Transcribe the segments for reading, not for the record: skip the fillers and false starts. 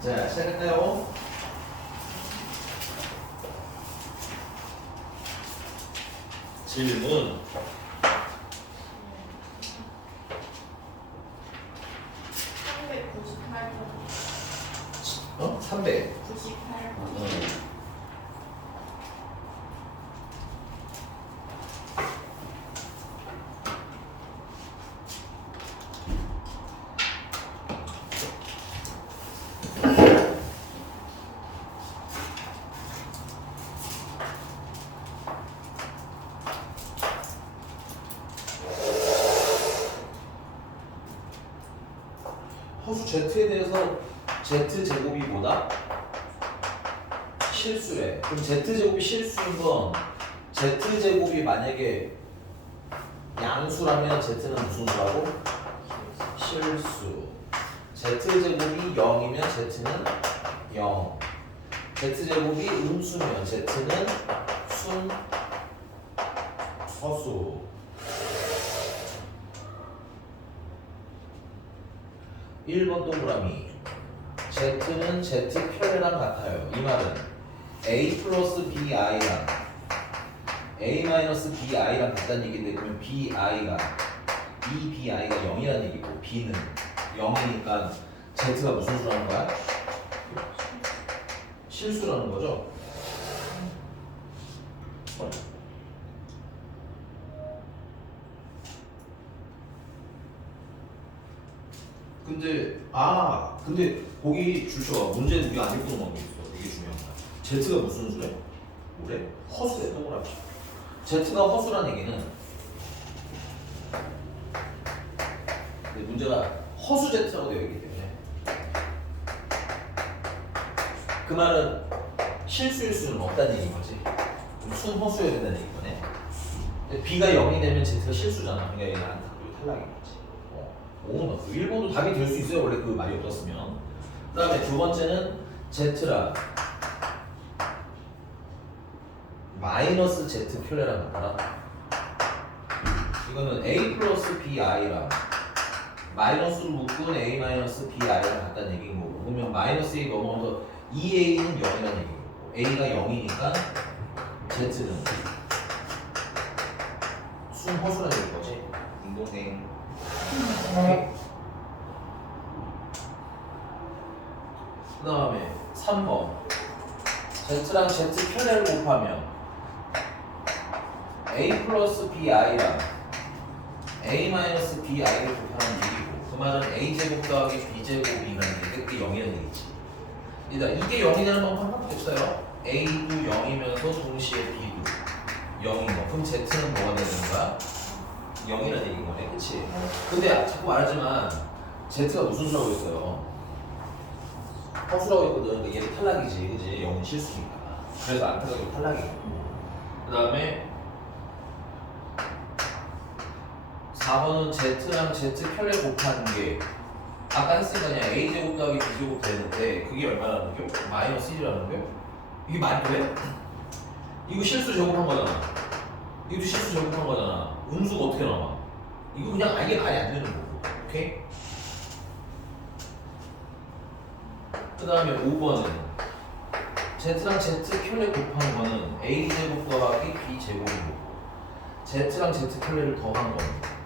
자, 시작할까요? 질문. 398번. 300. 98번. 허수 Z에 대해서 Z제곱이 뭐다? 실수래. 그럼 Z제곱이 실수인 건 Z제곱이 만약에 양수라면 Z는 무슨 수라고? 실수. Z제곱이 0이면 Z는 0. Z제곱이 음수면 Z는 순 허수. 1번 동그라미. Z는 Z 편이랑 같아요. 이 말은 A 플러스 BI랑 A 마이너스 BI랑 같다는 얘기인데, 그러면 BI가 이 BI가 0이라는 얘기고 B는 0이니까 Z가 무슨 수라는 거야? 실수라는 거죠? 근데 거기 주셔. 문제 우리 안 읽고 넘어간 게 있어. 되게 중요한 거야. Z가 무슨 수래? 뭐래? 허수래. 동그라미. Z가 허수란 얘기는, 근데 문제가 허수 Z라고 되어 있기 때문에, 그 말은 실수일 수는 없다는 얘기인 거지. 순허수여야 된다는 얘기거네. 근데 B가 0이 되면 Z가 실수잖아. 그러니까 얘는 안타깝고 탈락인 거지. 5는 없어. 1번도 답이 될 수 있어요. 원래 그 말이 없었으면. 그 다음에 두 번째는 Z라 마이너스 Z 큐레랑 같더라. 이거는 A 플러스 BI랑 마이너스로 묶은 A 마이너스 BI랑 같다는 얘기인 거고, 그러면 마이너스 A 넘어가서 2A는 0이라는 얘기인 거고, A가 0이니까 Z는 순허수라는 얘기인 거지. 딩동댕. 그 다음에 3번. Z랑 Z 편애를 곱하면 A 플러스 BI랑 A 마이너스 BI를 곱하는 얘기고, 그 말은 A제곱 더하기 B제곱이라는 게 그게 0이라는 얘기지. 일단 이게 0이 되는 방법 하나밖에 없어요. A도 0이면서 동시에 B도 0인 거. 그럼 Z는 뭐가 되는 거야? 0이라는 얘기인 거네. 그치? 근데 자꾸 말하지만 Z가 무슨 수라고 했어요? 허수라고 했거든. 그러니까 얘는 탈락이지. 그치? 0은 실수니까. 그래서 안타깝게 탈락이고. 그 다음에 4번은 Z랑 Z 편에 곱하는 게 아까 했으니까 그냥 A제곱 더하기 B제곱 되는데, 그게 얼마라는 거요? 마이너스 1이라는 거요? 이게 말이 돼? 이거 실수 제곱한 거잖아. 이것도 실수 제곱한 거잖아. 음수가 어떻게 나와? 이거 그냥 이게 말이 안 되는 거고. 오케이? 그 다음에 5번은 Z랑 Z 켤레 곱한 거는 A제곱 더하기 B제곱이고, Z랑 Z 켤레를 더한 거는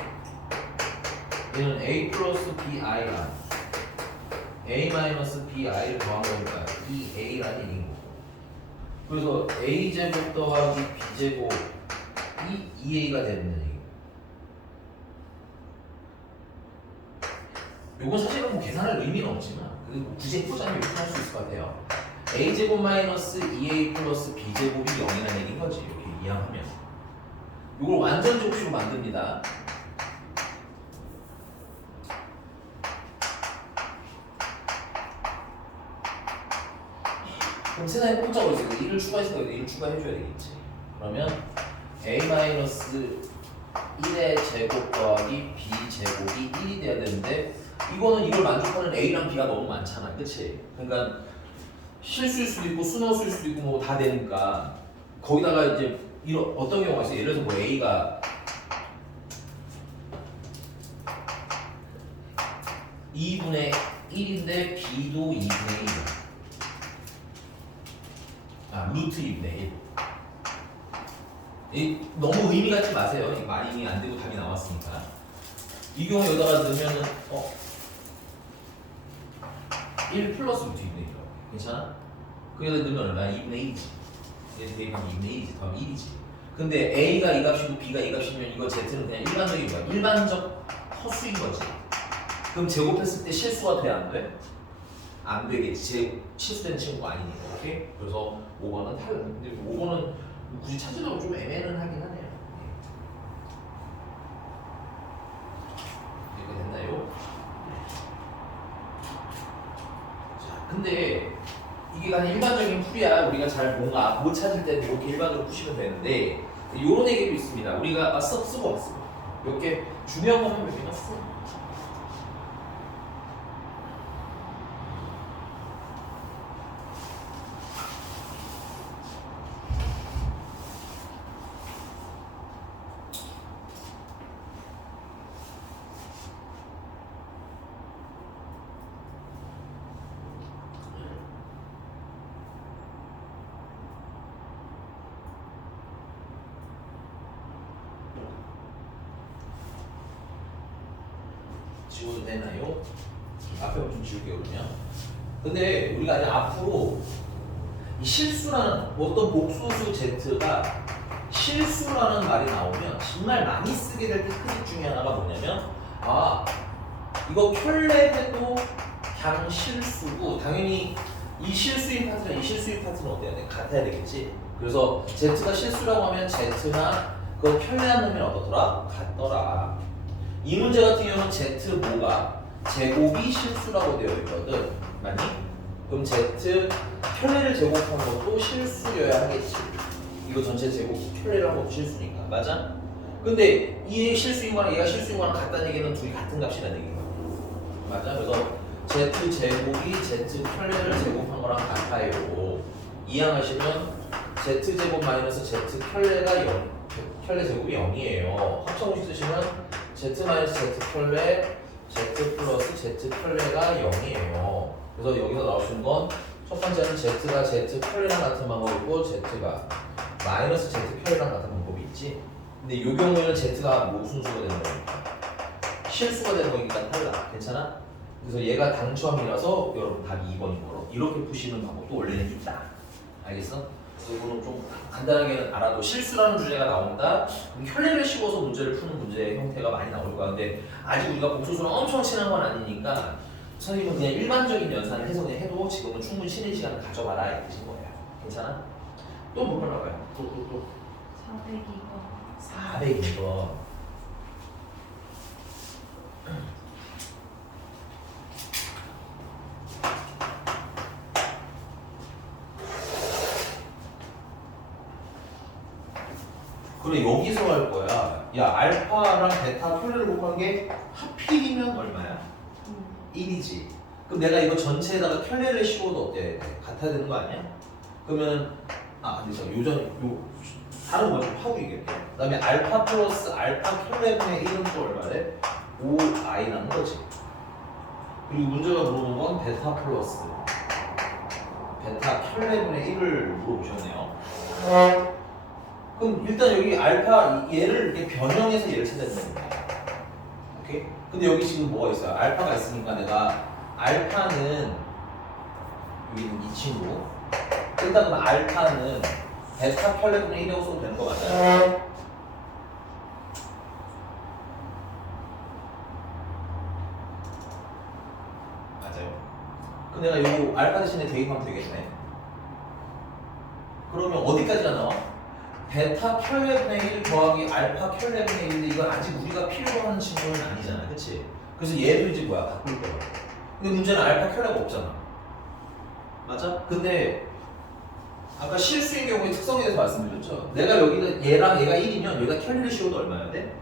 얘는 A 플러스 BI랑 A 마이너스 BI를 더한 거니까 2A라는 얘기인 거고, 그래서 A제곱 더하기 B제곱이 2A가 되는 얘기고, 요건 사실은 뭐 계산할 의미는 없지만 뭐 굳이 해보자면 이렇게 할 수 있을 것 같아요. A제곱 마이너스 2A 플러스 B제곱이 0이라는 얘기인 거지. 이렇게 이해하면 이걸 완전 좁히로 만듭니다. 그럼 세상에 공짜로 있어. 1을 추가했으니까 1을 추가해줘야 되겠지. 그러면 A 마이너스 1의 제곱 더하기 B 제곱이 1이 돼야 되는데, 이거는 이걸 만족하는 A랑 B가 너무 많잖아. 그치? 그러니까 실수일 수도 있고 순허수일 수도 있고 뭐 다 되니까, 거기다가 이제 이런 어떤 경우가 있어. 예를 들어서 뭐 A가 2분의 1인데 b도 2분의 1이야. 루트 2분의 1. 너무 의미 갖지 마세요. 이 말이 안 되고 답이 나왔으니까. 이 경우에 여기다가 넣으면은 1 플러스 루트 2분의 1이라고. 괜찮아? 거기다 넣으면 얼마야? 2분의 1이지. 얘 대입하면 2분의 1이지. 더하면 1이지. 근데 A가 이 값이고 B가 이 값이면 이거 Z는 그냥 일반적인 거야. 일반적 허수인 거지. 그럼 제곱했을 때 실수가 돼? 안 돼? 안 되겠지. 실수된 친구가 아니니까. 오케이? 그래서 5번은 탈락. 근데 5번은 굳이 찾으려고 좀 애매는 하긴 하네요. 이거 됐나요? 자, 근데 이게 그냥 일반적인 풀이야. 우리가 잘 뭔가 못 찾을 때는 이렇게 일반적으로 푸시면 되는데 이런 얘기도 있습니다. 우리가 쓰고 왔어. 몇 개 중요한 것만 몇 개나 쓰고. 지워도 되나요? 앞에 좀 지울게요 그러면. 근데 우리가 이제 앞으로 이 실수라는 어떤 복수수 Z가 실수라는 말이 나오면 정말 많이 쓰게 될 테크닉 중에 하나가 뭐냐면 이거 켤레해도 그냥 실수고 당연히 이 실수인 파트랑 이 실수인 파트는 어때야 돼? 같아야 되겠지? 그래서 Z가 실수라고 하면 Z나 그거 켤레한 놈이 어떻더라? 같더라. 이 문제 같은 경우는 Z 뭐가 제곱이 실수라고 되어 있거든. 맞니? 그럼 Z 켤레를 제곱한 것도 실수여야 하겠지. 이거 전체 제곱 켤레를 한 것도 실수니까. 맞아? 근데 이 실수인 거랑 얘가 실수인 거랑 같다는 얘기는 둘이 같은 값이라는 얘기가. 맞아? 그래서 Z 제곱이 Z 켤레를 제곱한 거랑 같아요. 이항하시면 Z 제곱 마이너스 Z 켤레가 0, 켤레 제곱이 0이에요. 합성식 쓰시면 Z 마이너스 Z 켤레 Z 플러스 Z 켤레가 0이에요. 그래서 여기서 나오시는 건 첫 번째는 Z가 Z 켤레랑 같은 방법이고 Z가 마이너스 Z 켤레랑 같은 방법이 있지. 근데 이 경우에는 Z가 무슨 수가 되는 거니까 실수가 되는 거니까 탈락. 괜찮아? 그래서 얘가 당첨이라서 여러분 답이 2번인 거로 이렇게 푸시는 방법도 원래는 있다. 알겠어? 그래서 이거는 좀 간단하게는 알아도 실수라는 주제가 나온다. 그럼 켤레를 씌워서 문제를 푸는 문제의 형태가 많이 나올 거야. 근데 아직 우리가 복수수랑 엄청 친한 건 아니니까 선생님은 그냥 일반적인 연산을 해서 그냥 해도 지금은 충분히 쉬는 시간을 가져봐라 이 뜻인 거예요. 괜찮아? 또 뭐 나와요? 또 402번. 402번. 그래 여기서 할 거야. 야 알파랑 베타 켤레를 곱한 게 하필이면 얼마야? 1이지. 그럼 내가 이거 전체에다가 켤레를 씌워도 어때? 같아야 되는 거 아니야? 그러면 근데 저 요 다른 거 좀 하고 얘기할게. 그 다음에 알파 플러스 알파 켤레분의 1은 또 얼마래? 5i 나는 거지. 그리고 문제가 물어본 건 베타 플러스 베타 켤레분의 1을 물어보셨네요. 그럼 일단 여기 알파 얘를 이렇게 변형해서 얘를 찾아야 되는 거야. 오케이? 근데 여기 지금 뭐가 있어요? 알파가 있으니까 내가 알파는 여기는 이 친구. 일단 그럼 알파는 베타 켤레분의 1이라고 써도 되는 거 맞아요? 맞아요. 그럼 내가 요 알파 대신에 대입하면 되겠네. 그러면 어디까지가 나와? 베타 켤레분의 1 더하기 알파 켤레분의 1인데 이건 아직 우리가 필요로 하는 친구는 아니잖아. 그치? 그래서 얘를 이제 뭐야? 바꿀 거야. 근데 문제는 알파 켤레가 없잖아. 맞아? 근데 아까 실수인 경우의 특성에 대해서 말씀드렸죠. 내가 여기는 얘랑 얘가 1이면 얘가 켤레를 씌워도 얼마여야 돼?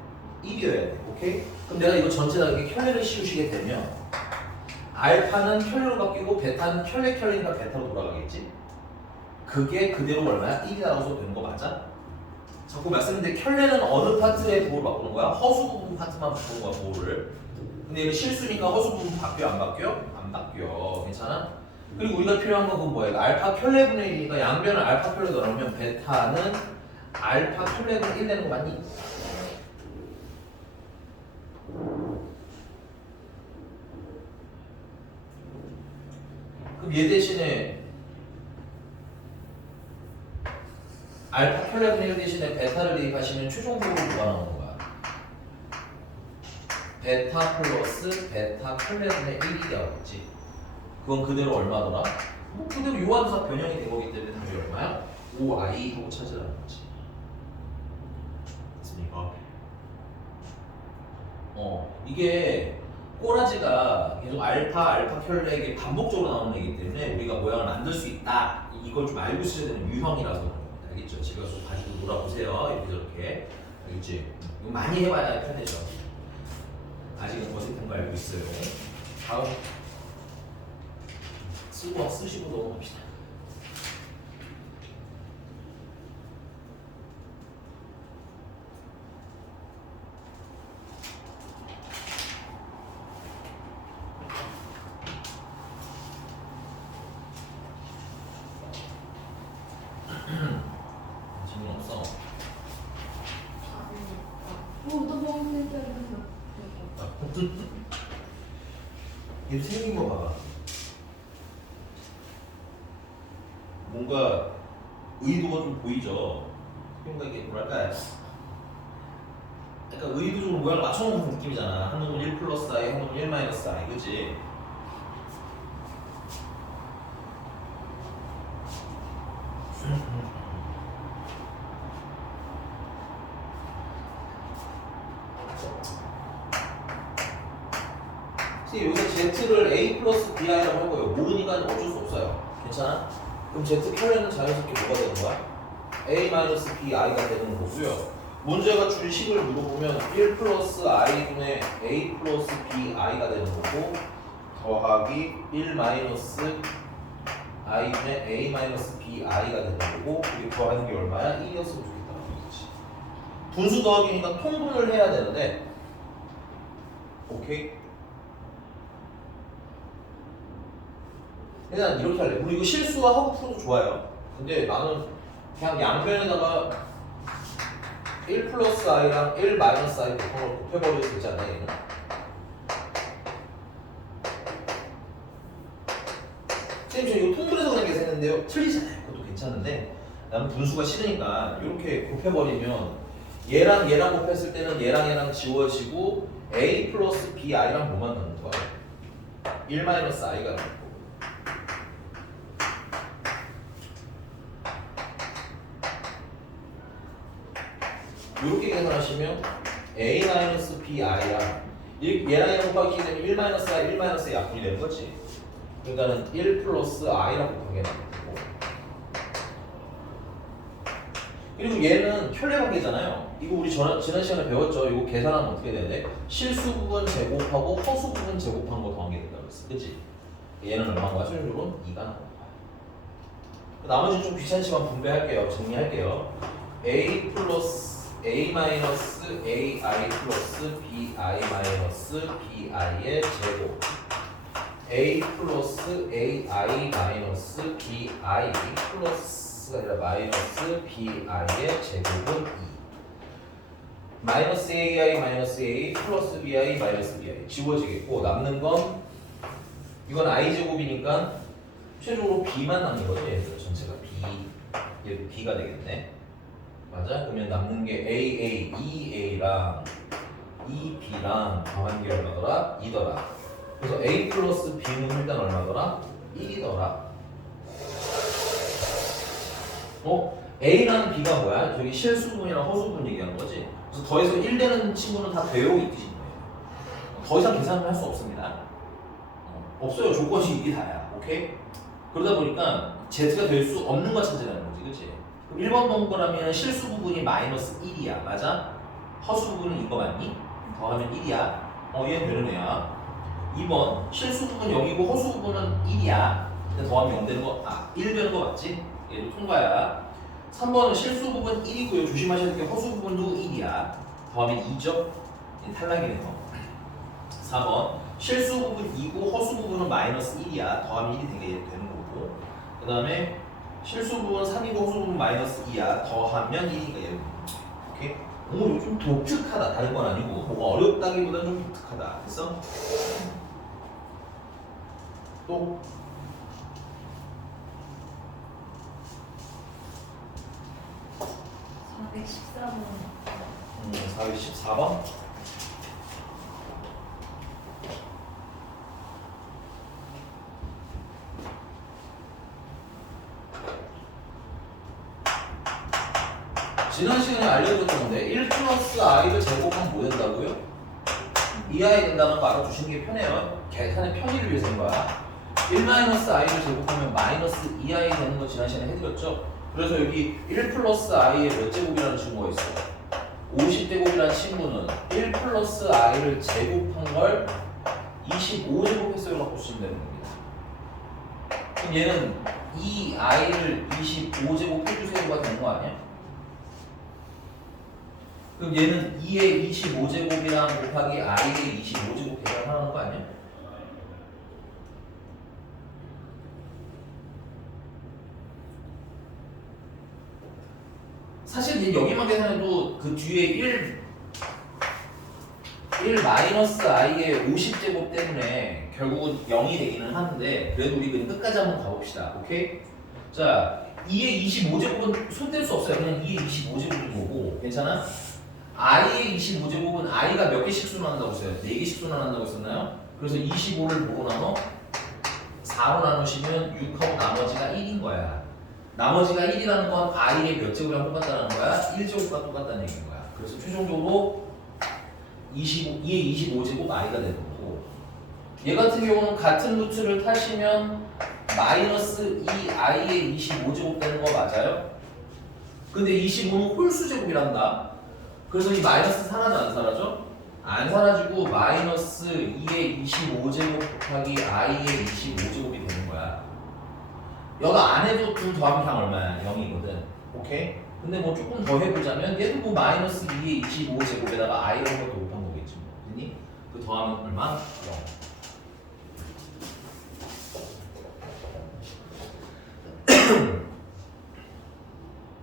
1이어야 돼. 오케이? 그럼 내가 이거 전체다 이렇게 켤레를 씌우시게 되면 알파는 켤레로 바뀌고 베타는 켤레니까 베타로 돌아가겠지? 그게 그대로 얼마야? 1이라고 써도 되는 거 맞아? 자꾸 말씀드린데 켤레는 어느 파트의 부호를 바꾸는 거야? 허수 부분 파트만 바꾸는 거야, 부호를. 근데 여기 실수니까 허수 부분 바뀌어 안 바뀌어? 안 바뀌어. 괜찮아? 그리고 우리가 필요한 건 뭐예요? 알파 켤레분의 1이니까 양변을 알파 켤레 넣으면 베타는 알파 켤레분의 1 되는 거 맞니? 그럼 얘 대신에 알파 켤레분의 1 대신에 베타를 대입하시면 최종적으로 뭐가 나오는 거야? 베타 플러스 베타 켤레분의 1이 되었지. 그건 그대로 얼마더라? 뭐 그대로 요한사 변형이 된 거기 때문에 답이 얼마야? 5i 하고 찾으라는 거지. 됐습니까? 이게 꼬라지가 계속 알파 켤레에게 반복적으로 나오는 얘기 때문에 우리가 모양을 만들 수 있다. 이걸 좀 알고 있어야 되는 유형이라서 그런 겁니다. 알겠죠? 집에 가서 가지고 놀아보세요. 이렇게 저렇게. 알겠지? 이거 많이 해봐야 편해져. 아직은 어색한 거 알고 있어요. 다음. 쓰시고 넘어갑시다. 재미없어. 얘 생긴 거 봐봐. 뭔가 의도가 좀 보이죠. 뭔가 이게 뭐랄까, 약간 의도적으로 모양을 맞춰놓은 느낌이잖아. 한 놈은 1 플러스 i, 한 놈은 1 마이너스 i, 그치? 여기서 z를 a 플러스 bi라고 할 거예요. 모르니까 어쩔 수 없어요. 괜찮아? 그럼 z 켤레는 자연스럽게 뭐가 되는 거야? a 마이너스 bi가 되는 거고요. 문제가 줄 식을 물어보면 1 플러스 i분의 a 플러스 bi가 되는 거고 더하기 1 마이너스 i분의 a 마이너스 bi가 되는 거고 그리고 더하는 게 얼마야? 1이었으면 좋겠다는 거지. 분수 더하기니까 통분을 해야 되는데 오케이? 일단 이렇게 할래. 우리 이거 실수와 하고 풀어도 좋아요. 근데 나는 그냥 양변에다가 1 플러스 i랑 1 마이너스 i 곱한 걸 곱해버려도 되지 않나 얘는? 선생님 저 이거 통분해서 그냥 계산했는데요. 틀리잖아요. 그것도 괜찮은데 나는 분수가 싫으니까 이렇게 곱해버리면 얘랑 곱했을 때는 얘랑 지워지고 a 플러스 bi랑 뭐만 남는 거야? 1 마이너스 i가 남는 거고 이렇게 계산하시면 a 마이너스 bi랑 얘랑 곱하기 되면 1 마이너스 i, 1 마이너스 약분이 되는 거지. 그러니까는 1 플러스 i랑 곱하게 되는 거고. 그리고 얘는 켤레관계잖아요. 이거 우리 지난 시간에 배웠죠. 이거 계산하면 어떻게 되는데? 실수 부분 제곱하고 허수 부분 제곱한 거 더한 게 된다고 그랬어. 그치? 얘는 얼마인 거야? 최종적으로는 2가 나온 거야. 나머지는 좀 귀찮지만 분배할게요. 정리할게요. a 플러스 a 마이너스 ai 플러스 bi 마이너스 bi의 제곱 a 플러스 ai 마이너스 bi 플러스가 아니라 마이너스 bi의 제곱은 2 마이너스 ai 마이너스 a 플러스 bi 마이너스 bi 지워지겠고 남는 건 이건 i 제곱이니까 최종적으로 b만 남는 거죠. 얘들 전체가 b 얘도 b가 되겠네. 맞아? 그러면 남는 게 AA, 2A랑 2B랑 더한 게 얼마더라? 2더라. 그래서 A 플러스 B는 일단 얼마더라? 1이더라. A랑 B가 뭐야? 저기 실수분이랑 허수분 얘기하는 거지. 그래서 더해서 1 되는 친구는 다 돼요 이 뜻인 거예요. 더 이상 계산을 할 수 없습니다. 없어요. 조건이 이게 다야. 오케이? 그러다 보니까 Z가 될 수 없는 거 찾으라는 거지. 그치? 1번 동그라미는 실수 부분이 마이너스 1이야. 맞아? 허수 부분은 이거 맞니? 더하면 1이야. 얘는 되는 애야. 2번 실수 부분 여기고 허수 부분은 1이야. 근데 더하면 0 되는 거, 1 되는 거 맞지? 얘도 통과야. 3번은 실수 부분 1이고요. 조심하셔야 될 게 허수 부분도 1이야. 더하면 2죠? 탈락이네요. 4번 실수 부분 2고 허수 부분은 마이너스 1이야. 더하면 1이 되는 거고. 그 다음에 실수 부분 3이고 허수 부분 마이너스 2야. 더하면 1이니까 얘는. 오케이? 오, 이거 좀 독특하다. 다른 건 아니고 뭐가 어렵다기보다는 좀 독특하다. 됐어? 또 414번. 지난 시간에 알려줬던데 1 플러스 i를 제곱하면 뭐 된다고요? 2i 된다는 거 알아두시는 게 편해요. 계산의 편의를 위해서인 거야. 1 마이너스 i를 제곱하면 마이너스 2i 되는 거 지난 시간에 해드렸죠? 그래서 여기 1 플러스 i의 몇 제곱이라는 친구가 있어요. 50제곱이라는 친구는 1 플러스 i를 제곱한 걸 25제곱 횟수로 보시면 되는 겁니다. 그럼 얘는 이 i를 25제곱 해주세요가 되는 거 아니야? 그럼 얘는 2의 25제곱이랑 곱하기 i의 25제곱 계산하는 거 아니야? 사실 여기만 계산해도 그 뒤에 1 마이너스 i의 50제곱 때문에 결국은 0이 되기는 하는데 그래도 우리 그냥 끝까지 한번 가봅시다. 오케이? 자, 2의 25제곱은 손 뗄 수 없어요. 그냥 2의 25제곱인 거고 괜찮아? i의 25제곱은 i가 몇 개씩 순환한다고 했어요? 4개씩 순환한다고 했었나요? 그래서 25를 뭐로 나눠? 4로 나누시면 6하고 나머지가 1인 거야. 나머지가 1이라는 건 i의 몇 제곱이랑 똑같다는 거야? 1제곱과 똑같다는 얘기인 거야. 그래서 최종적으로 2의 25제곱 i가 되는 거고, 얘 같은 경우는 같은 루트를 타시면 마이너스 2i의 25제곱 되는 거 맞아요? 근데 25는 홀수제곱이란다. 그래서 이 마이너스 사라져 안 사라져? 안 사라지고 마이너스 2의 25제곱 곱하기 i의 25제곱이 되는 거야. 여기 안에도 둘 더하면 다 얼마야? 0이거든. 오케이? 근데 뭐 조금 더 해보자면 얘도 뭐 마이너스 2의 25제곱에다가 i라는 것도 곱한 거겠지. 됐니? 그 더하면 얼마? 0.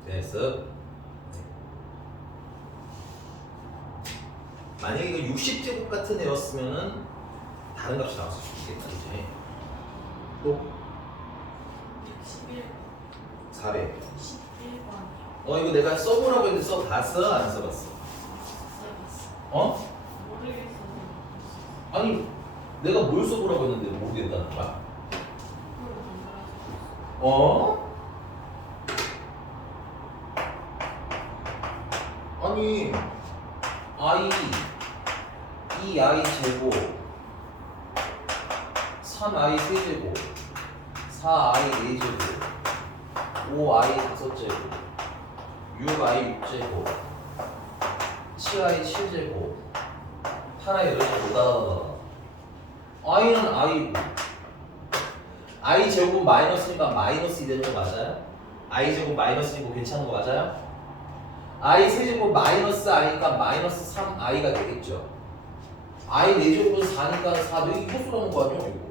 됐어. 만약에 이거 60제곱 같은 애였으면은 다른 값이 나왔을 수 있겠다. 그치? 또 400. 11번. 이거 내가 써보라고 했는데 봤어? 안 써봤어? 어? 모르겠어. 아니 내가 뭘 써보라고 했는데 모르겠다는 거야? 어? 아니 i 2i 제곱 3i 세제곱 4i 4제곱 5i 5제곱 6i 6제곱 7i 7제곱 8i 8제곱 i는 i고 i 제곱은 마이너스니까 마이너스 2 되는 거 맞아요? i 제곱 마이너스이고 괜찮은 거 맞아요? i 세제곱 마이너스 i니까 마이너스 3i가 되겠죠. i 4제곱은 4니까 4. 이거 쏘라는 거 아니야 이거?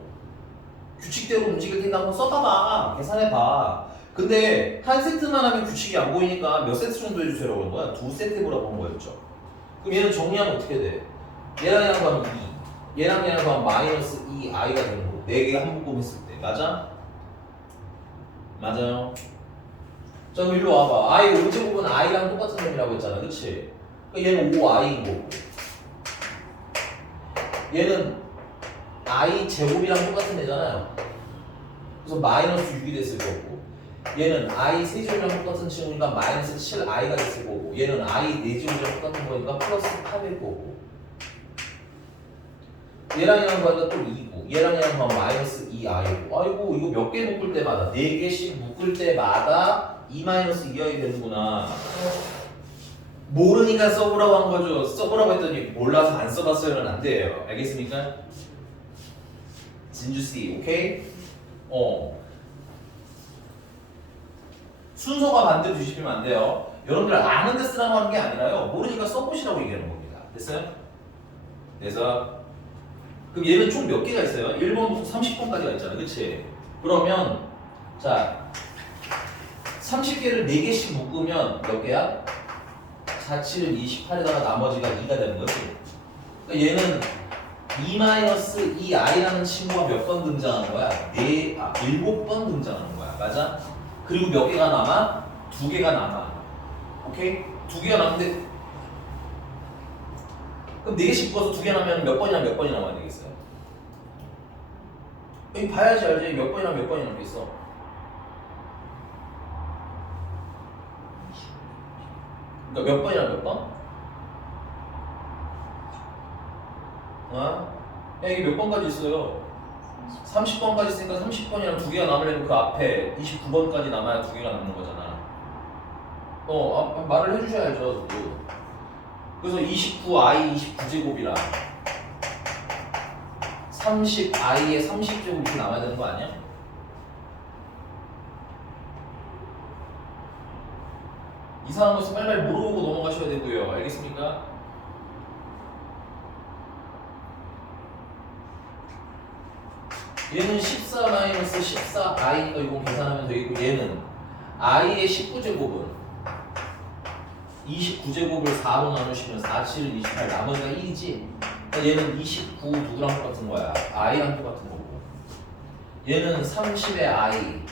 규칙대로 움직일 테니까 한번 써봐봐. 계산해봐. 근데 한 세트만 하면 규칙이 안 보이니까 몇 세트 정도 해주세요 그런 거야? 2세트 해보라고 한 거였죠. 그럼 얘는 정리하면 어떻게 돼? 얘랑 얘랑 하면 2, 얘랑 얘랑 하면 마이너스 2i가 되는 거고 4개 한 묶음했을 때 맞아? 맞아요. 자 그럼 일로 와봐. i 5제곱은 i랑 똑같은 놈이라고 했잖아. 그치? 얘는 5i인 거고 얘는 i 제곱이랑 똑같은 애잖아요. 그래서 마이너스 6이 됐을 거고 얘는 i 세제곱이랑 똑같은 친구니까 마이너스 7i가 됐을 거고 얘는 i 4제곱이랑 똑같은 거니까 플러스 8일 거고 얘랑 얘랑 구하니까 또 2고 얘랑 얘랑 구하면 마이너스 2i고 아이고 이거 몇 개 묶을 때마다 4개씩 묶을 때마다 2-2i 되는구나. 모르니까 써보라고 한 거죠. 써보라고 했더니 몰라서 안 써봤어요는 안 돼요. 알겠습니까? 진주씨, 오케이? 순서가 반대로 뒤집히면 안 돼요. 여러분들 아는데 쓰라고 하는 게 아니라요. 모르니까 써보시라고 얘기하는 겁니다. 됐어요? 그래서 그럼 얘는 총 몇 개가 있어요? 1번부터 30번까지가 있잖아. 그치? 그러면 자 30개를 4개씩 묶으면 몇 개야? 4, 7은 28에다가 나머지가 2가 되는 거지. 그러니까 얘는 2-2i라는 친구가 몇 번 등장하는 거야? 7번 등장하는 거야. 맞아? 그리고 몇 개가 남아? 2개가 남아. 오케이? 2개가 남는데 그럼 4개씩 묶어서 2개 남으면 몇 번이나 몇 번이 남아야 되겠어요? 여기 봐야지 알지? 몇 번이나 몇 번이 남겠어? 그러니까 몇 번이나 몇 번? 어? 야 이게 몇 번까지 있어요? 30번까지 있으니까 30번이랑 2개가 남으려면 그 앞에 29번까지 남아야 2개가 남는 거잖아. 말을 해주셔야죠. 그래서 29i 29제곱이랑 30i의 30제곱 이렇게 남아야 되는 거 아니야? 이상한 것은 빨리빨리 물어보고 넘어가셔야 되고요. 알겠습니까? 얘는 14-14i니까 이거 계산하면 되겠고 얘는 i의 19제곱은 29제곱을 4로 나누시면 4, 7, 28 나머지가 1이지. 그러니까 얘는 29 누구랑 똑같은 거야? i랑 똑같은 거고 얘는 30의 i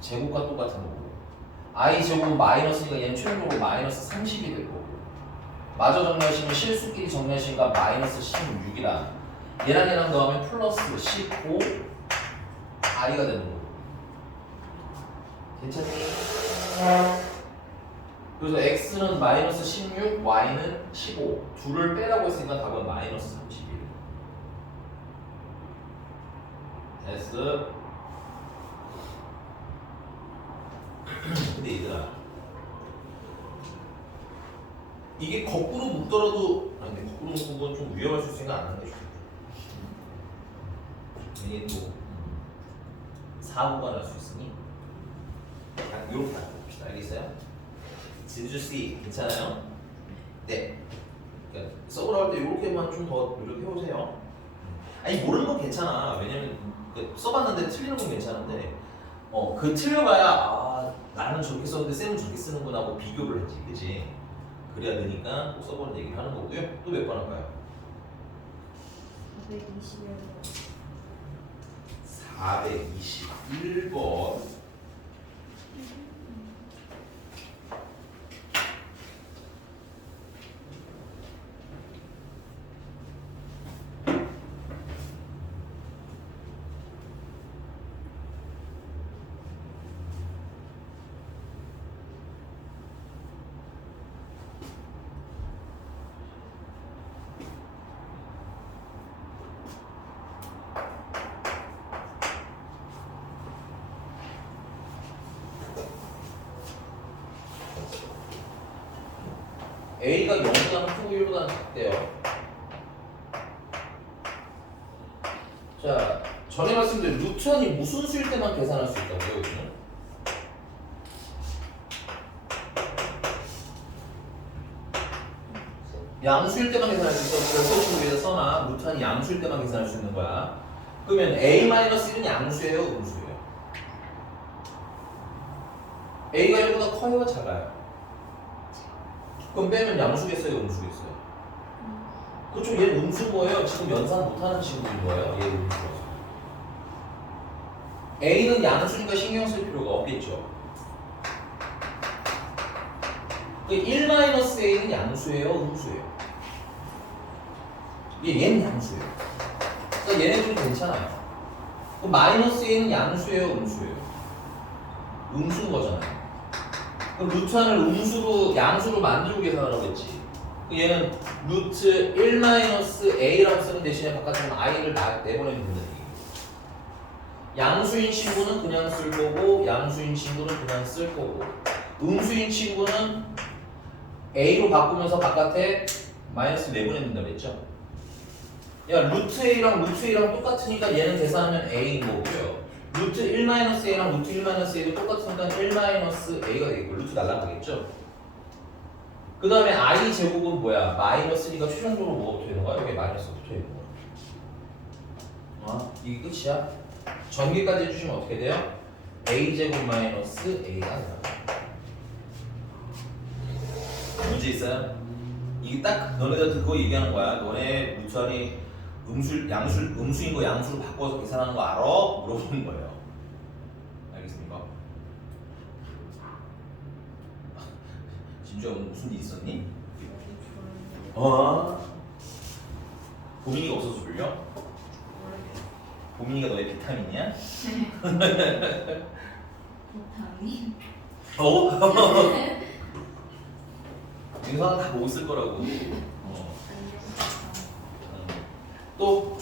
제곱과 똑같은 거고 i 제곱은 마이너스니까 얘는 최종적으로 마이너스 30이 될 거고 마저 정리하시면 실수끼리 정리하시니까 마이너스 16이라 얘랑 더하면 플러스 15 i가 되는 거고 괜찮니? 그래서 x는 마이너스 16, y는 15 둘을 빼라고 했으니까 답은 마이너스 31 됐어? 근데 얘들아 이게 거꾸로 묶더라도 근데 거꾸로 묶은 건 좀 위험할 수 있으니까 안 하는 게 좋겠다. 이게 또 사고가 날 수 있으니 그냥 이렇게 봅시다. 알겠어요? Did you see? 괜찮아요? 네. 그러니까 서브를 할 때 이렇게만 좀 더 노력해보세요. 아니 모르는 건 괜찮아. 왜냐면 써봤는데 틀리는 건 괜찮은데 그 틀려봐야 아 나는 저렇게 썼는데 쌤은 저렇게 쓰는구나 하고 비교를 하지. 그치? 그래야 되니까 꼭 써보는 얘기를 하는 거고요. 또 몇 번 할까요? 421번. A가 0보다는 크고 1보다는 작대요. 자, 전에 말씀드린 루트원이 무슨 수일 때만 계산할 수 있다고요, 여기는? 양수일 때만 계산할 수 있어. 그래서 친구에다 써놔. 루트원이 양수일 때만 계산할 수 있는 거야. 그러면 A-1은 양수예요, 음수예요? A가 1보다 커요, 작아요? 그럼 빼면 양수겠어요, 음수겠어요? 그렇죠, 얘는 음수인 거예요. 지금 연산 못하는 친구인 거예요. 얘 음수라서. A는 양수니까 신경 쓸 필요가 없겠죠. 1-A는 양수예요, 음수예요? 얘는 양수예요. 그러니까 얘네들은 괜찮아요. 그럼 마이너스 A는 양수예요, 음수예요? 음수인 거잖아요. 그럼 루트 하나를 음수로 양수로 만들고 계산하라고 했지. 얘는 루트 1-a라고 쓰는 대신에 바깥으로 i를 내보내면 된다는 얘기예요. 양수인 친구는 그냥 쓸 거고 양수인 친구는 그냥 쓸 거고 음수인 친구는 a로 바꾸면서 바깥에 마이너스 내보내면 된다고 했죠. 야 루트 a랑 루트 a랑 똑같으니까 얘는 계산하면 a인 거고요. 루트 1-a랑 루트 1-a도 똑같으니까 1-a가 되겠고 루트 날라가겠죠. 그 다음에 i 제곱은 뭐야? 마이너스니까 최종적으로 뭐가 붙어있는 거야? 여기 마이너스 붙어있는 거야. 이게 끝이야? 전개까지 해주시면 어떻게 돼요? a제곱 마이너스 a가 나와요. 문제 있어요? 이게 딱 너네들 그거 얘기하는 거야. 너네 루트알이 음수인 거 양수로 바꿔서 계산하는 거 알아? 물어보는 거예요. 알겠습니까? 진주야 오늘 무슨 일 있었니? 보민이가 없어서 졸려? 보민이가 너의 비타민이야? 비타민? 영상은 다 보고 있을 거라고. 또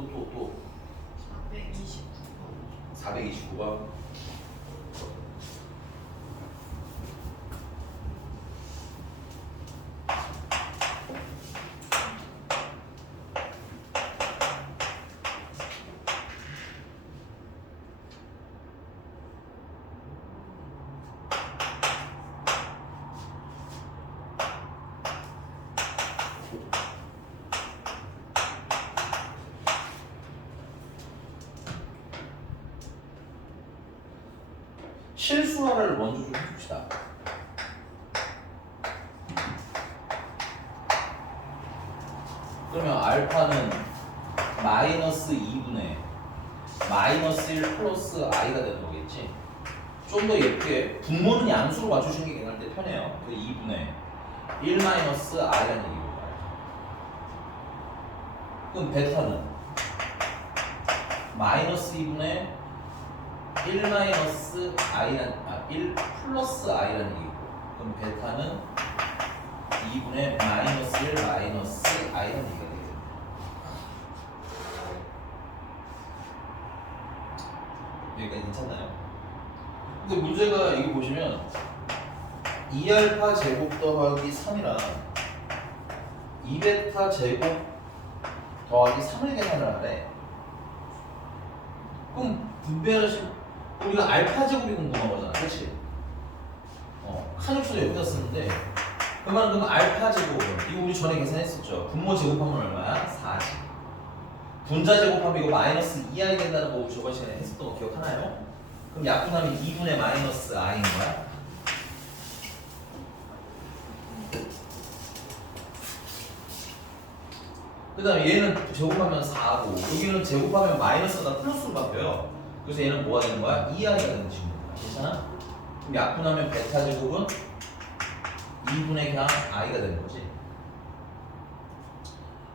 또 429번. 실수화를 먼저 좀 해줍시다. 그러면 알파는 마이너스 2분의 마이너스 1 플러스 i가 되는 거겠지. 좀 더 예쁘게 분모는 양수로 맞추시는 게 괜찮을 때 편해요. 그 2분의 1 마이너스 i라는 얘기입니다. 그럼 베타는 마이너스 2분의 1 마이너스 i란 1 플러스 i라는 얘기고, 그럼 베타는 2분의 마이너스 1 마이너스 i라는 얘기가 되겠네요. 여기까지 괜찮나요? 근데 문제가 이거 보시면 2알파 제곱 더하기 3이랑 2베타 제곱 더하기 3을 계산을 하래. 그럼 분배하신 우리가 알파 제곱이 궁금한 거잖아, 그렇지? 한육수 여기다 쓰는데 그러면 알파 제곱은 이거 우리 전에 계산했었죠. 분모 제곱하면 얼마야? 4지. 분자 제곱하면 이거 마이너스 2i 된다는 거 우리 저번 시간에 했었던 거 기억하나요? 그럼 약분하면 2분의 마이너스 i인 거야. 그 다음에 얘는 제곱하면 4고 여기는 제곱하면 마이너스가 플러스로 바뀌어요. 그래서 얘는 뭐가 되는 거야? 2i가 되는 친구야. 괜찮아? 그럼 약분하면 베타 제곱은 2분의 그냥 i가 되는 거지.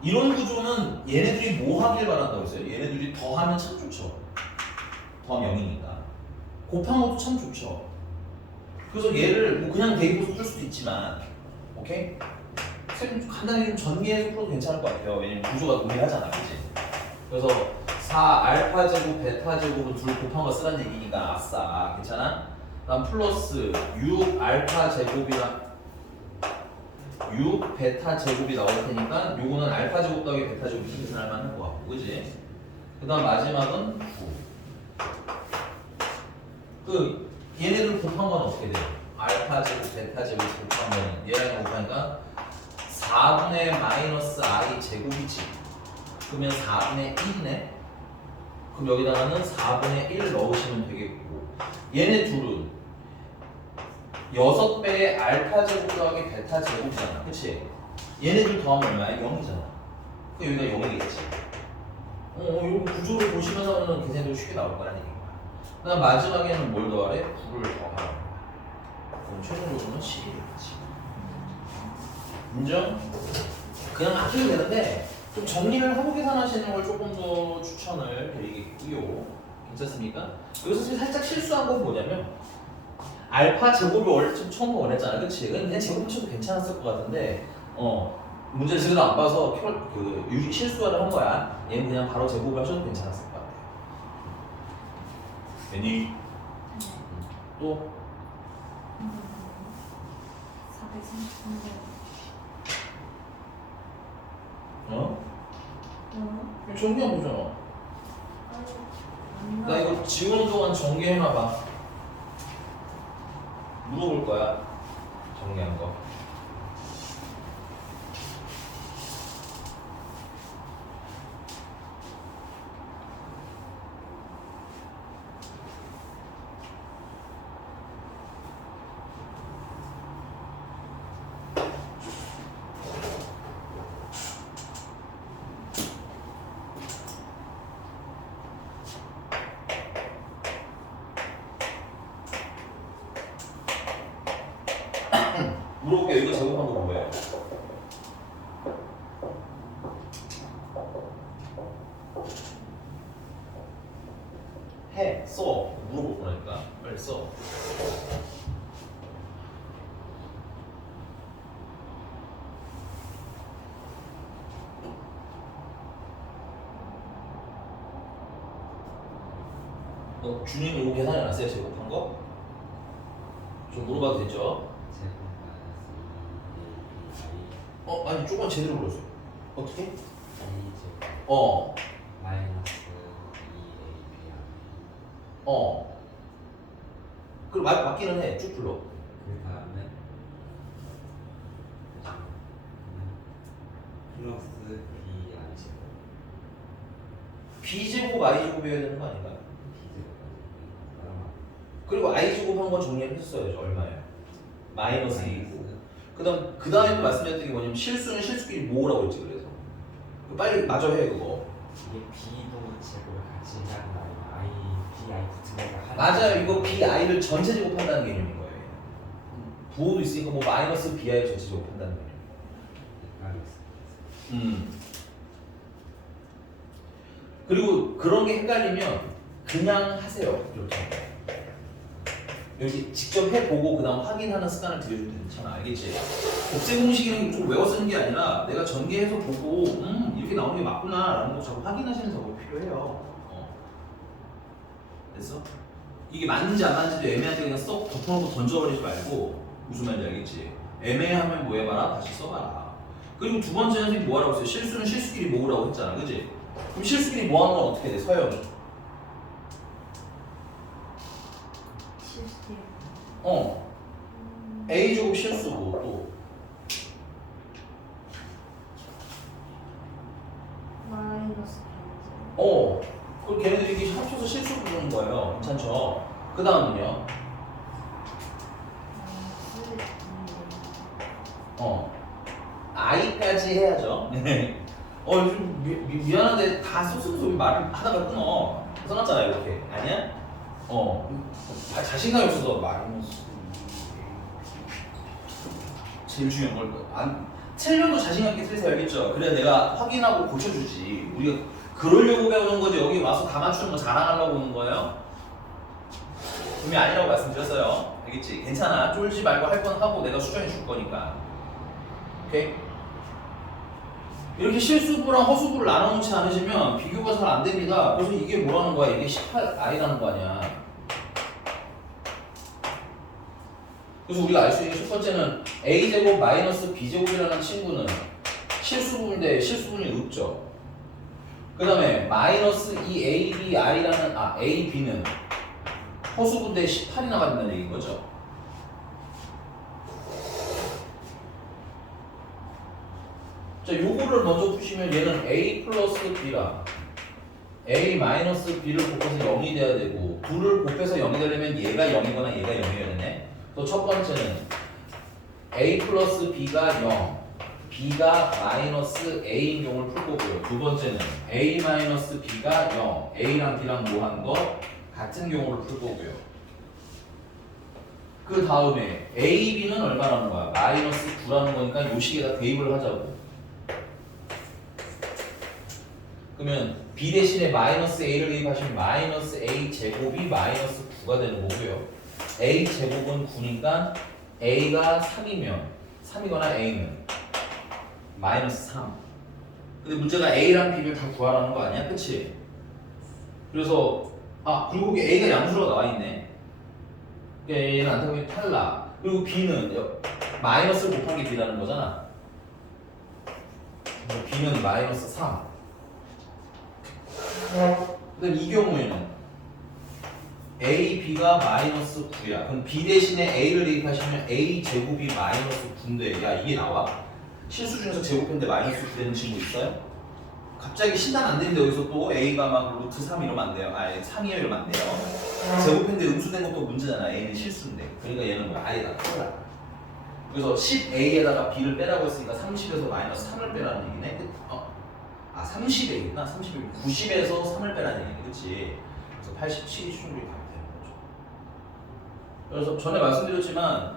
이런 구조는 얘네들이 뭐 하길 바란다고 했어요? 얘네들이 더하면 참 좋죠. 더하면 0이니까. 곱한 것도 참 좋죠. 그래서 얘를 뭐 그냥 대입해서 풀 수도 있지만, 오케이? 선생님 간단히 좀 전개해서 풀어도 괜찮을 것 같아요. 왜냐면 구조가 동일하잖아, 그치? 그래서 4 알파 제곱 베타 제곱은 둘 곱한 거 쓰라는 얘기니까 아싸, 괜찮아? 그다음 플러스 6 알파 제곱이랑 6 베타 제곱이 나올 테니까 요거는 알파 제곱 더하기 베타 제곱 이렇게 계산할 만한 것 같고, 그지? 그다음 마지막은 9. 그 얘네들 곱한 건 어떻게 돼요? 알파 제곱 베타 제곱 곱한 거는 얘랑 곱하니까 4분의 마이너스 i 제곱이지. 그러면 4분의 1이네. 그럼 여기다가는 4분의 1 넣으시면 되겠고, 얘네 둘은 6배의 알파 제곱 더하기 베타 제곱이잖아, 그치? 얘네들 더하면 얼마야? 0이잖아. 그럼 여기가 0이겠지. 요 구조를 보시면서는 계산도 쉽게 나올 거라는 얘기야. 그다음 마지막에는 뭘 더하래? 9를 더하라. 그럼 최종적으로는 11이겠지. 인정? 그냥 하셔도 되는데 좀 정리를 하고 계산하시는 걸 조금 더 추천을 드리겠고요. 괜찮습니까? 여기서 살짝 실수한 건 뭐냐면 알파 제곱을 원래 좀 처음 원했잖아, 그치? 그냥 제곱 쳐도 괜찮았을 것 같은데 문제를 제대로 안 봐서 실수를 한 거야. 얘는 그냥 바로 제곱을 하셔도 괜찮았을 것 같아요. 괜히 또 433번. 정리해 보잖아. 나 이거 지우는 동안 정리해놔봐. 물어볼 거야. 정리한 거. 물어볼게요. 이거 제곱한 거 뭐예요? 해, 써. 물어볼 거니까 빨리 써. 준이는 이거 계산해 놨어요? 제곱한 거? 좀 물어봐도 되죠? 아니 조금 제대로 불러줘. 어떻게? 어. 어. 그럼 맞기는 해. 쭉 불러. 그 다음에 플러스 B제곱 I제곱이어야 되는 거 아닌가? 그리고 I제곱 한 건 정리했었어요. 얼마예요? 마이너스 2고. 그 다음에 또 말씀드렸던 게 뭐냐면 실수는 실수끼리 모으라고 했지. 그래서 빨리 마저 해 그거. 이게 B도 제곱을 같이 해야 한다. I, B, I 붙으면 하나. 맞아요. 이거 BI를 전체 제곱한다는 개념인 거예요. 부호도 있으니까 뭐 마이너스 BI 전체 제곱한다는 개념. 그리고 그런 게 헷갈리면 그냥 하세요. 이렇게. 여기 직접 해보고 그 다음 확인하는 습관을 들여줘도 괜찮아. 알겠지? 곱셈 공식이랑 좀 외워 쓰는 게 아니라 내가 전개해서 보고 이렇게 나오는 게 맞구나 라는 거 자꾸 확인하시는 작업이 필요해요. 됐어? 이게 맞는지 안 맞는지도 애매한데 그냥 쏙 덮어놓고 던져버리지 말고 무슨 말인지 알겠지? 애매하면 뭐 해봐라? 다시 써봐라. 그리고 두 번째는 선생님이 뭐 하라고 했어요? 실수는 실수끼리 모으라고 했잖아. 그치? 그럼 실수끼리 모아놓은 건 어떻게 돼? 서영이? 실수요. A제곱 실수고 또 마이너스 그럼 걔네들이 이렇게 합쳐서 실수 부르는 거예요. 괜찮죠? 그 다음은요? I까지 해야죠. 좀 미안한데 다 소스 소리 말을 하다가 끊어. 써놨잖아 이렇게. 아니야? 자신감이 없어서 마이너스 제일 중요한 걸 틀려도 자신감 있게 틀리세요. 알겠죠? 그래 내가 확인하고 고쳐주지. 우리가 그러려고 배우는 거지. 여기 와서 다 맞추는 거 자랑하려고 오는 거예요? 분명히 아니라고 말씀드렸어요. 알겠지? 괜찮아. 쫄지 말고 할 건 하고 내가 수정해 줄 거니까. 오케이? 이렇게 실수부랑 허수부를 나눠놓지 않으시면 비교가 잘 안 됩니다. 그래서 이게 뭐라는 거야? 이게 18i라는 거 아니야. 그래서 우리가 알 수 있는 첫 번째는 a제곱 마이너스 b제곱이라는 친구는 실수분인데 실수분이 없죠. 그 다음에 마이너스 2ab이라는 ab는 허수분인데 18이 나간다는 얘기인 거죠. 자, 요거를 먼저 푸시면 얘는 a 플러스 b라 a 마이너스 b를 곱해서 0이 돼야 되고 둘을 곱해서 0이 되려면 얘가 0이거나 얘가 0이어야 되네. 또 첫 번째는 a 플러스 b가 0, b가 마이너스 a인 경우를 풀 거고요. 두 번째는 a 마이너스 b가 0, a랑 b랑 뭐 한 거 같은 경우를 풀 거고요. 그 다음에 a, b는 얼마라는 거야? 마이너스 9라는 거니까 요 식에다 대입을 하자고. 그러면 b 대신에 마이너스 a를 대입하시면 마이너스 a 제곱이 마이너스 9가 되는 거고요. a 제곱은 9니까 a가 3이거나 a는 마이너스 3. 근데 문제가 a랑 b를 다 구하라는 거 아니야? 그치? 그래서 그리고 여기 a가 양수로 나와 있네. 얘는 안타깝게 탈락. 그리고 b는 마이너스 곱하기 b라는 거잖아. b는 마이너스 3. 그럼 이 경우에는 A, B가 마이너스 9야. 그럼 B 대신에 A를 대입하시면 A 제곱이 마이너스 9인데 야 이게 나와? 실수 중에서 제곱했는데 마이너스 9 되는 친구 있어요? 갑자기 신단 안 되는데 여기서 또 A가 막 루트 3 이러면 안 돼요. 아예 3이요 이러면 안 돼요. 제곱했는데 음수된 것도 문제잖아. A는 실수인데. 그러니까 얘는 뭐 아예다 풀어라. 그래서 10A에다가 B를 빼라고 했으니까 30에서 마이너스 3을 빼라는 얘기네. 30A구나. 30A. 90에서 3을 빼라는 얘기네. 그치? 그래서 87이 충분히 답이 되는 거죠. 그래서 전에 말씀드렸지만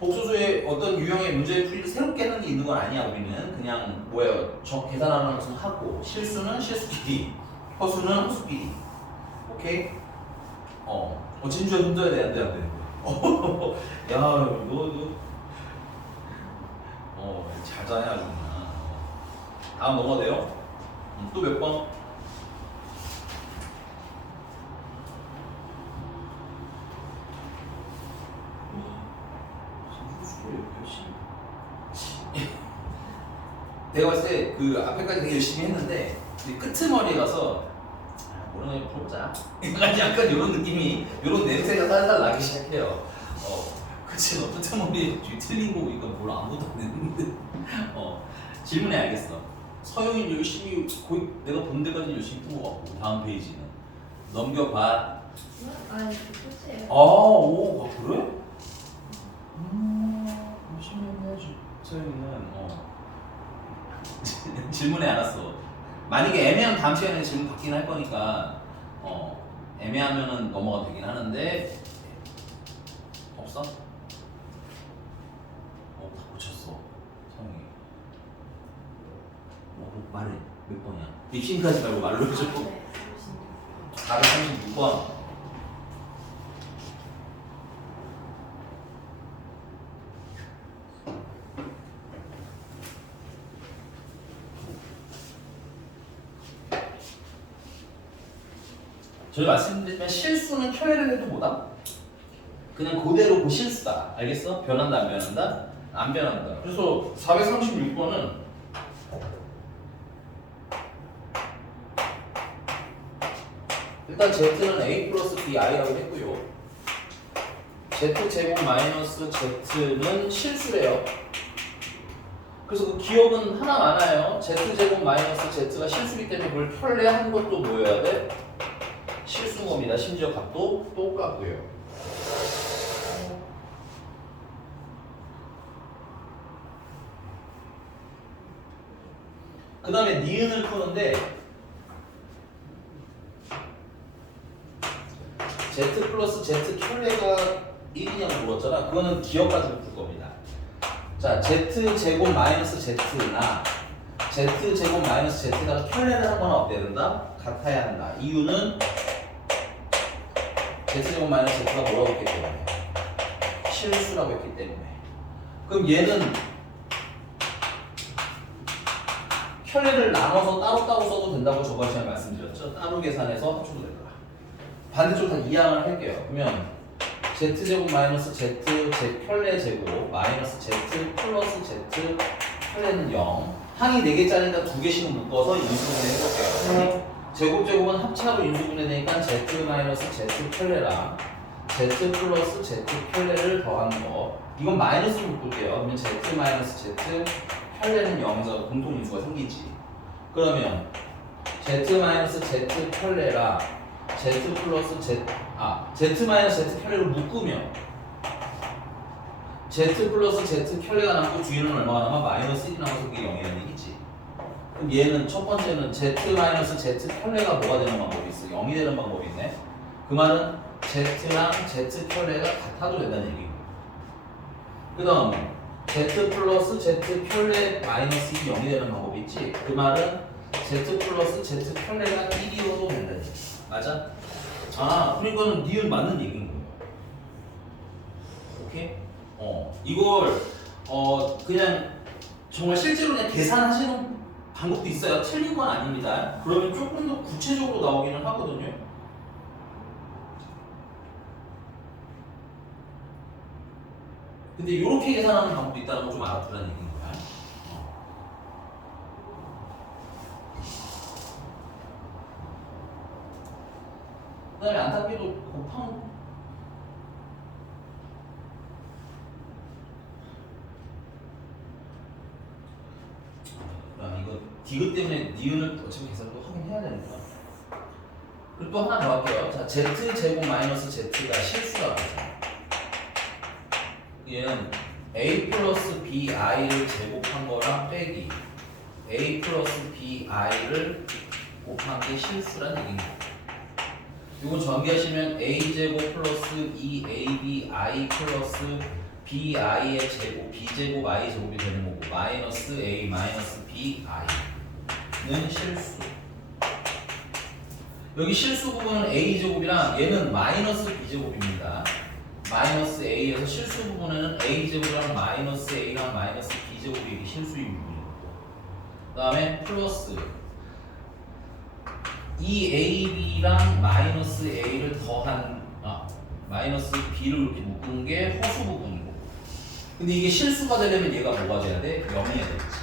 복소수의 어떤 유형의 문제 풀이를 새롭게 하는 게 있는 건 아니야. 우리는 그냥 뭐예요? 계산하는 것은 하고 실수는 실수끼리, 허수는 허수끼리. 오케이? 진주야 흔들어야 돼. 안 돼, 안 돼. 야, 너 잘 자네 아주 그냥. 다음 넘어가도 돼요? 또 몇 번? 내가 봤을 때 그 앞에까지 되게 열심히 했는데 끄트머리에 가서 모르는 거 풀어보자. 약간 이런 느낌이, 이런 냄새가 살살 나기 시작해요. 그치, 너 끄트머리 뒤 틀린 거 보니까 뭘 아무것도 안 했는데. 질문해 알겠어. 서영이 열심히 거의 내가 본 데까지 열심히 푼 거 같고 다음 페이지는 넘겨봐. 아니 끝이에요. 오, 그래? 열심히 해야지. 서영이는 질문에 안 왔어. 만약에 애매하면 다음 시간에 질문 받긴 할 거니까 애매하면은 넘어가 되긴 하는데 없어? 다 고쳤어. 성이. 말해. 몇 번이야? 립싱크하지 말고 말로 해줘. 네. 436번. 저희 말씀드렸지만 실수는 켜야를 해도 뭐다? 그냥 그대로 그 실수다. 알겠어? 변한다 안 변한다? 안 변한다. 그래서 436번은 일단 Z는 A 플러스 BI라고 했고요. Z제곱 마이너스 Z는 실수래요. 그래서 그 기억은 하나 많아요. Z제곱 마이너스 Z가 실수이기 때문에 그걸 켤레한 것도 뭐여야 돼? 실수인 겁니다. 심지어 값도 똑같고요. 그 다음에 니은을 푸는데 Z 플러스 Z 켤레가 1이냐고 물었잖아. 그거는 기억 가지고 풀 겁니다. 자, Z제곱 마이너스 Z나 Z제곱 마이너스 Z가 켤레를 하거나 어때야 된다? 같아야 한다. 이유는 Z제곱 마이너스 Z가 뭐라고 했기 때문에 실수라고 했기 때문에. 그럼 얘는 켤레를 나눠서 따로따로 써도 된다고 저번 시간에 말씀드렸죠. 따로 계산해서 합쳐도 된다. 반대쪽 다 이항을 할게요. 그러면 Z제곱 마이너스 Z 켤레 제곱 마이너스 Z 플러스 Z 켤레는 0. 항이 4개짜리니까 2개씩은 묶어서 인수분해 해볼게요. 제곱제곱은 합차로 인수분해 되니까 Z 마이너스 Z 켤레랑 Z 플러스 Z 켤레를 더한 거. 이건 마이너스로 묶을게요. 그러면 Z 마이너스 Z 켤레는 0에서 공통인수가 생기지. 그러면 Z 마이너스 Z 켤레랑 Z 플러스 Z 마이너스 Z 켤레를 묶으면 Z 플러스 Z 켤레가 남고 뒤에는 얼마가 남아? 마이너스 1이 남아서 그게 0이라는 얘기지. 그럼 얘는 첫 번째는 Z 마이너스 Z 켤레가 뭐가 되는 방법이 있어? 0이 되는 방법이 있네. 그 말은 Z랑 Z 켤레가 같아도 된다는 얘기고. 그 다음 Z 플러스 Z 켤레 마이너스 1이 0이 되는 방법이 있지. 그 말은 Z 플러스 Z 켤레가 1이어도 된다는 얘기. 맞아? 그러니까는 니은 맞는 얘기인 거예요. 오케이? 이걸 그냥 정말 실제로 그냥 계산하시는 방법도 있어요. 틀린 건 아닙니다. 그러면 조금 더 구체적으로 나오기는 하거든요. 근데 이렇게 계산하는 방법도 있다는 걸 좀 알아두라는 얘기인 거야. 그 다음에 안타깝게도 곱한 디귿 때문에 니은을 어차피 계산도 하긴 해야 되니까. 그리고 또 하나 더 할게요. 자, z제곱 마이너스 z가 실수라고 하죠. 얘는 a 플러스 bi를 제곱한 거랑 빼기 a 플러스 bi를 곱한 게 실수란 얘기인 거예요. 이거 전개하시면 a제곱 플러스 2ab i 플러스 bi의 제곱 b제곱 i 제곱이 되는 거고 마이너스 a 마이너스 bi는 실수. 여기 실수 부분은 a제곱이랑 얘는 마이너스 b제곱입니다. 마이너스 a에서 실수 부분에는 a제곱이랑 마이너스 a랑 마이너스 b제곱이 이게 실수인 부분이고 그 다음에 플러스 2ab랑 마이너스 a를 더한 마이너스 b를 이렇게 묶은 게 허수 부분이고 근데 이게 실수가 되려면 얘가 뭐가 돼야 돼? 0이어야 되겠지.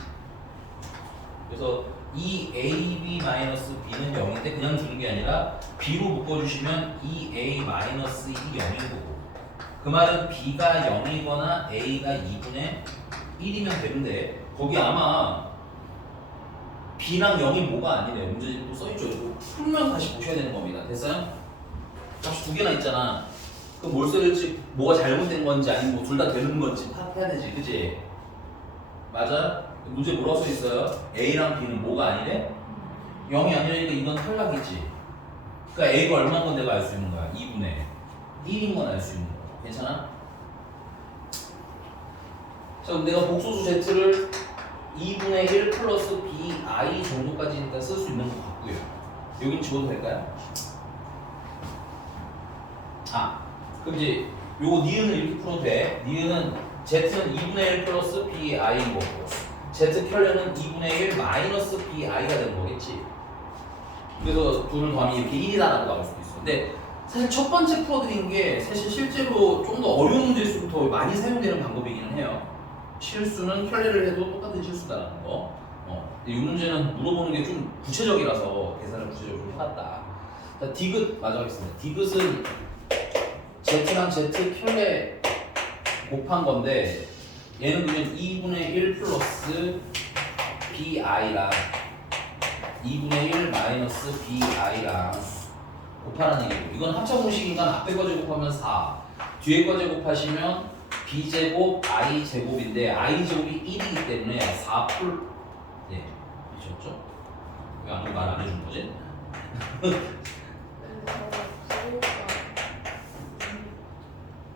그래서 2ab 마이너스 b는 0인데 그냥 주는 게 아니라 b로 묶어주시면 2a 마이너스 2 0인 거고 그 말은 b가 0이거나 a가 2분의 1이면 되는데 거기 아마 b랑 0이 뭐가 아니래요. 문제집에 또 써있죠. 이거 풀면 다시 보셔야 되는 겁니다. 됐어요? 값이 두 개나 있잖아. 그럼 뭘 써야 될지 뭐가 잘못된 건지 아니면 뭐 둘 다 되는 건지 파악해야 되지. 그치? 맞아? 문제 뭐라고 써있어요? a랑 b는 뭐가 아니래? 0이 아니라니까 이건 탈락이지. 그러니까 a가 얼마인 건 내가 알 수 있는 거야. 2분의 1인 건 알 수 있는 거야. 괜찮아? 자 그럼 내가 복소수 z를 2분의 1 플러스 bi 정도까지 일단 쓸 수 있는 것 같고요. 여긴 집어도 될까요? 그럼 이제 요거 니은을 이렇게 풀어도 돼. 니은은 z는 2분의 1 플러스 bi인 거고 z 켤레는 2분의 1 마이너스 bi가 되는 거겠지. 그래서 둘을 더하면 이렇게 1이다라고 나올 수도 있어. 근데 사실 첫 번째 풀어드린 게 사실 실제로 좀 더 어려운 문제일수록 더 많이 사용되는 방법이기는 해요. 실수는 켤레를 해도 똑같은 실수다라는 거. 근데 이 문제는 물어보는 게 좀 구체적이라서 계산을 구체적으로 좀 해봤다. 자, 디귿 마저 하겠습니다. 디귿은 z랑 z 켤레 곱한 건데 얘는 그러면 2분의 1 플러스 bi랑 2분의 1 마이너스 bi랑 곱하라는 얘기고 이건 합차 공식이니까 앞에 거 제곱하면 4 뒤에 거 제곱하시면 b제곱 i 제곱인데 i 제곱이 1이기 때문에 4 풀 네, 미쳤죠? 왜 아무도 말 안 해준 거지?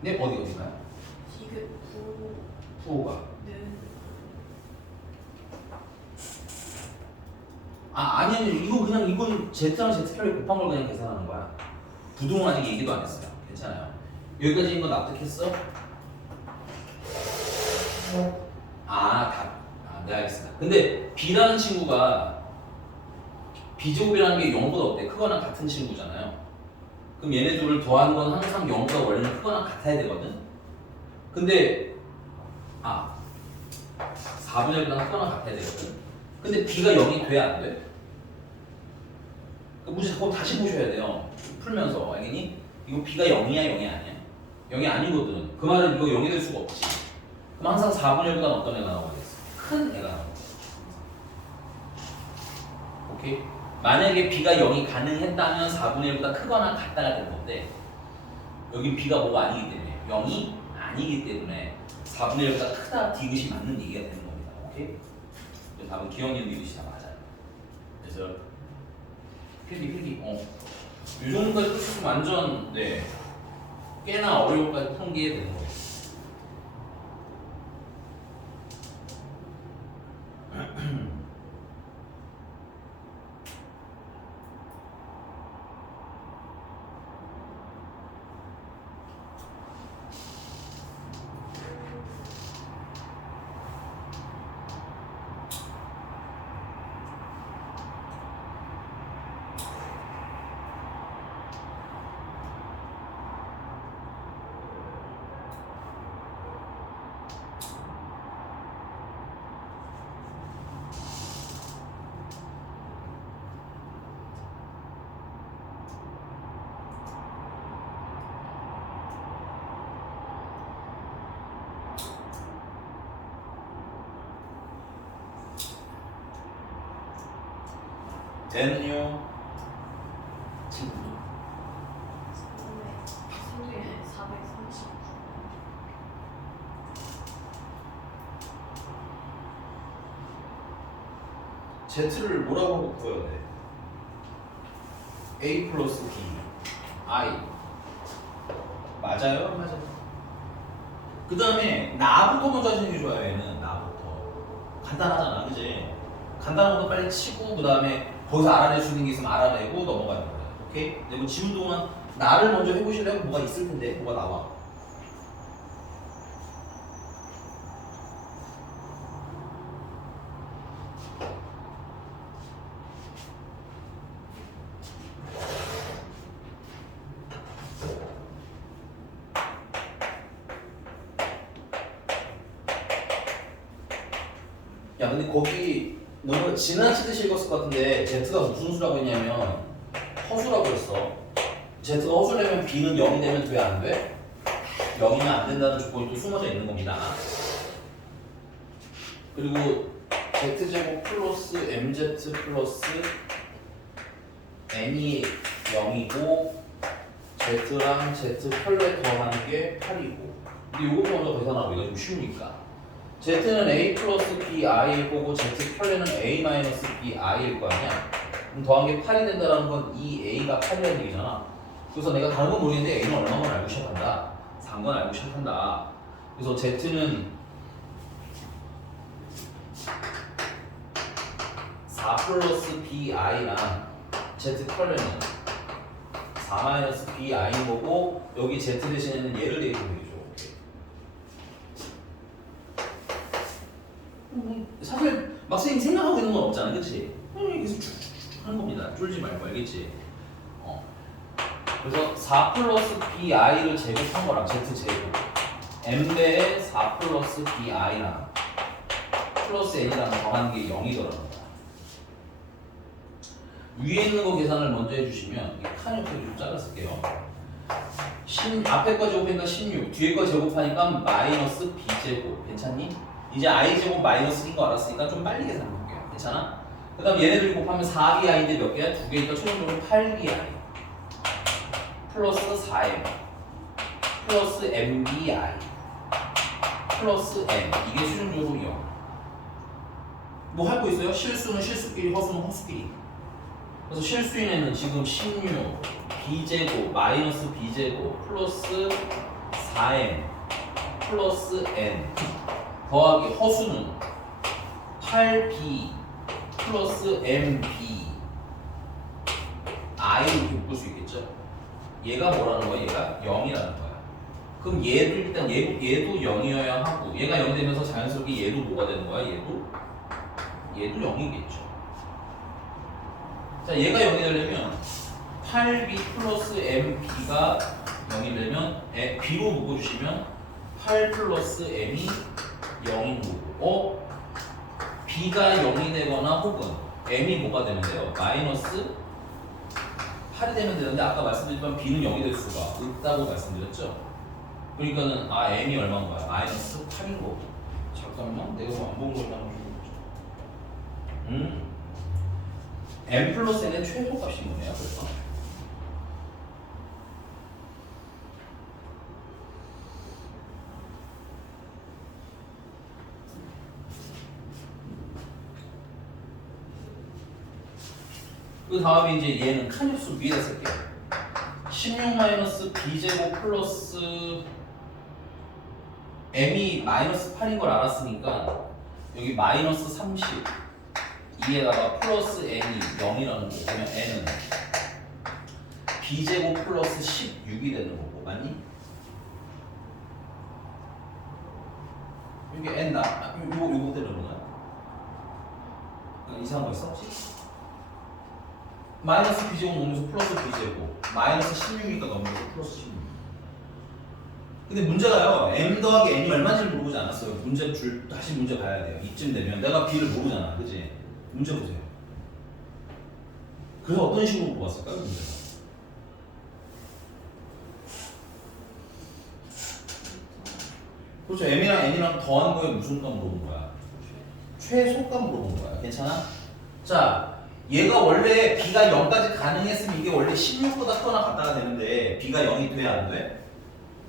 네, 어디가요? 디귿 부호가 부는 아니 이거 그냥 이건 z랑 z 켤레 곱한 걸 그냥 계산하는 거야. 부동은 아직 얘기도 안 했어요. 괜찮아요. 여기까지인 거 납득했어? 네 알겠습니다. 근데 b라는 친구가 b제곱이라는 게 0보다 어때? 크거나 같은 친구잖아요. 그럼 얘네 둘을 더한 건 항상 0보다 원래는 크거나 같아야 되거든? 근데 4분의 1보다 크거나 같아야 되거든? 근데 b가 0이 돼? 안 돼? 그 문제 자꾸 다시 보셔야 돼요. 풀면서 알겠니? 이거 b가 0이야 0이 아니야? 0이 아니거든. 그 말은 이거 0이 될 수가 없지. 그럼 항상 4분의 1보다 어떤 애가 나오겠어? 큰 애가 나오겠어. 오케이? 만약에 b가 0이 가능했다면 4분의 1보다 크거나 같다가 되는 건데 여기 b가 뭐가 아니기 때문에 0이 아니기 때문에 4분의 1보다 크다 디귿이 맞는 얘기가 되는 겁니다. 오케이? 그래서 답은 기억력 디귿이 다 맞아요. 그래서 필기 이 정도까지 풀수 완전 꽤나 어려운 것까지 푼 게 되는 거예요. Z는요? 친구. 생일 439. Z를 뭐라고 하고 구해야 돼? A 플러스 B I 맞아요? 안 맞아요? 그 다음에 나부터 먼저 하시는 게 좋아요. 얘는 나부터 간단하잖아, 그지? 간단한 거 빨리 치고 그 다음에 거기서 알아낼 수 있는 게 있으면 알아내고 넘어가는 거야. 오케이? 근데 뭐 지금 동안 나를 먼저 해보실래요? 뭐가 있을 텐데 뭐가 나와? 야 근데 거기 너무 지나치듯이 읽었을 것 같은데 Z가 무슨 수라고 했냐면 허수라고 했어. Z가 허수려면 B는 0이 되면 돼? 안 돼? 0이면 안 된다는 조건이 또 숨어져 있는 겁니다. 그리고 Z제곱 플러스 MZ 플러스 N이 0이고 Z랑 Z 혈레 더하는 게 8이고 근데 요거 먼저 계산하고 이거 좀 쉬우니까 Z는 A 플러스 B I일 거고 Z 혈레는 A 마이너스 B I일 거 아니야? 그럼 더한 게 8이 된다는 건 이 A가 8이라는 얘기잖아. 그래서 내가 다른 건 모르겠는데 A는 얼마만 알고 시작한다. 3건 알고 시작한다. 그래서 Z는 4 플러스 B I랑 Z 혈레는 4 마이너스 B I인 거고 여기 Z 대신에는 얘를 대입하면 되죠. 사실 막 선생님 생각하고 있는 건 없잖아, 그치? 계속 쭉쭉 하는 겁니다. 쫄지 말고 알겠지? 그래서 4 플러스 bi를 제곱한 거랑 z제곱 m배에 4 플러스 bi랑 플러스 n이랑 더하는 게 0이더라고요. 위에 있는 거 계산을 먼저 해주시면 이 칸 옆에 좀 잘라쓸게요. 앞에 거 제곱하니까 16, 뒤에 거 제곱하니까 마이너스 b제곱. 괜찮니? 이제 i제곱 마이너스인 거 알았으니까 좀 빨리 계산해볼게요. 괜찮아? 그 다음 얘네들이 곱하면 4bi인데 몇 개야? 2개니까 최종적으로 8bi 플러스 4m 플러스 mbi 플러스 n 이게 최종적으로 0. 뭐 할 거 있어요? 실수는 실수끼리, 허수는 허수끼리. 그래서 실수인에는 지금 16 b제곱 마이너스 b제곱 플러스 4m 플러스 n 더하기 허수는 8b 플러스 mb i로 바꿀 수 있겠죠? 얘가 뭐라는 거야? 얘가 0이라는 거야. 그럼 얘도 일단 얘도 0이어야 하고 얘가 0이 되면서 자연스럽게 얘도 뭐가 되는 거야? 얘도 0이겠죠. 자, 얘가 0이 되려면 8b 플러스 mb가 0이 되면 b로 묶어주시면 8 플러스 m이 0인 거고 b가 0이 되거나 혹은 m이 뭐가 되면 돼요? 마이너스 8이 되면 되는데 아까 말씀드렸지만 b는 0이 될 수가 없다고 말씀드렸죠? 그러니까는 m이 얼마인 거야? 마이너스 8인 거고. 잠깐만 내가 뭐 안 본 거 있나 보죠. m 플러스 n의 최소값이 뭐냐 그래서 그 다음에 이제 얘는 칸입수 위에다 쓸게요. 16 마이너스 b제곱 플러스 m이 마이너스 8인 걸 알았으니까 여기 마이너스 30 2에다가 플러스 n이 0이라는 거 그러면 n은 b제곱 플러스 16이 되는 거고 맞니? 이게 n 요거 되는 거야? 이상한 거 있어 혹시? 마이너스 b제곱 넘겨서 플러스 b제곱 마이너스 16이니까 넘겨서 플러스 16. 근데 문제가요 m 더하기 n이 얼마인지를 모르지 않았어요. 문제 다시 문제 봐야 돼요. 이쯤 되면 내가 b를 모르잖아, 그지? 문제 보세요. 그래서 어떤 식으로 뽑았을까요, 문제가? 그렇죠. m이랑 n이랑 더한 거에 무슨 값 물어본 거야? 최소값 물어본 거야. 괜찮아? 자, 얘가 원래 b가 0까지 가능했으면 이게 원래 16보다 크거나 같다가 되는데 b가 0이 돼? 안 돼?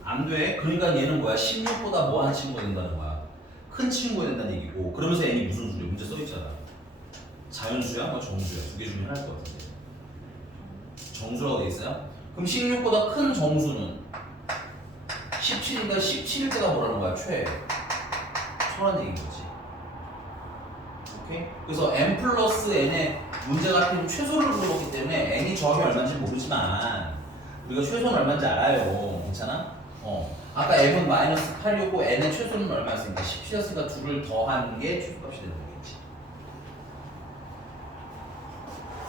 안 돼. 그러니까 얘는 뭐야? 16보다 뭐한 친구가 된다는 거야? 큰 친구가 된다는 얘기고. 그러면서 n이 무슨 수래? 문제 써있잖아. 자연수야? 뭐 정수야? 두 개 중에 하나일 것 같은데. 정수라고 돼 있어요? 그럼 16보다 큰 정수는 17인가 17일 때가 뭐라는 거야? 초라는 얘기인 거지. 오케이? 그래서 n 플러스 n의 문제가 필요 최소를 물어보기 때문에 n이 정확히 얼마인지 모르지만 우리가 최소는 얼마인지 알아요. 괜찮아? 아까 m은 마이너스 8이었고 n의 최소는 얼마였으니까 17이었으니까 2를 더하는 게 최소값이 되는 거겠지.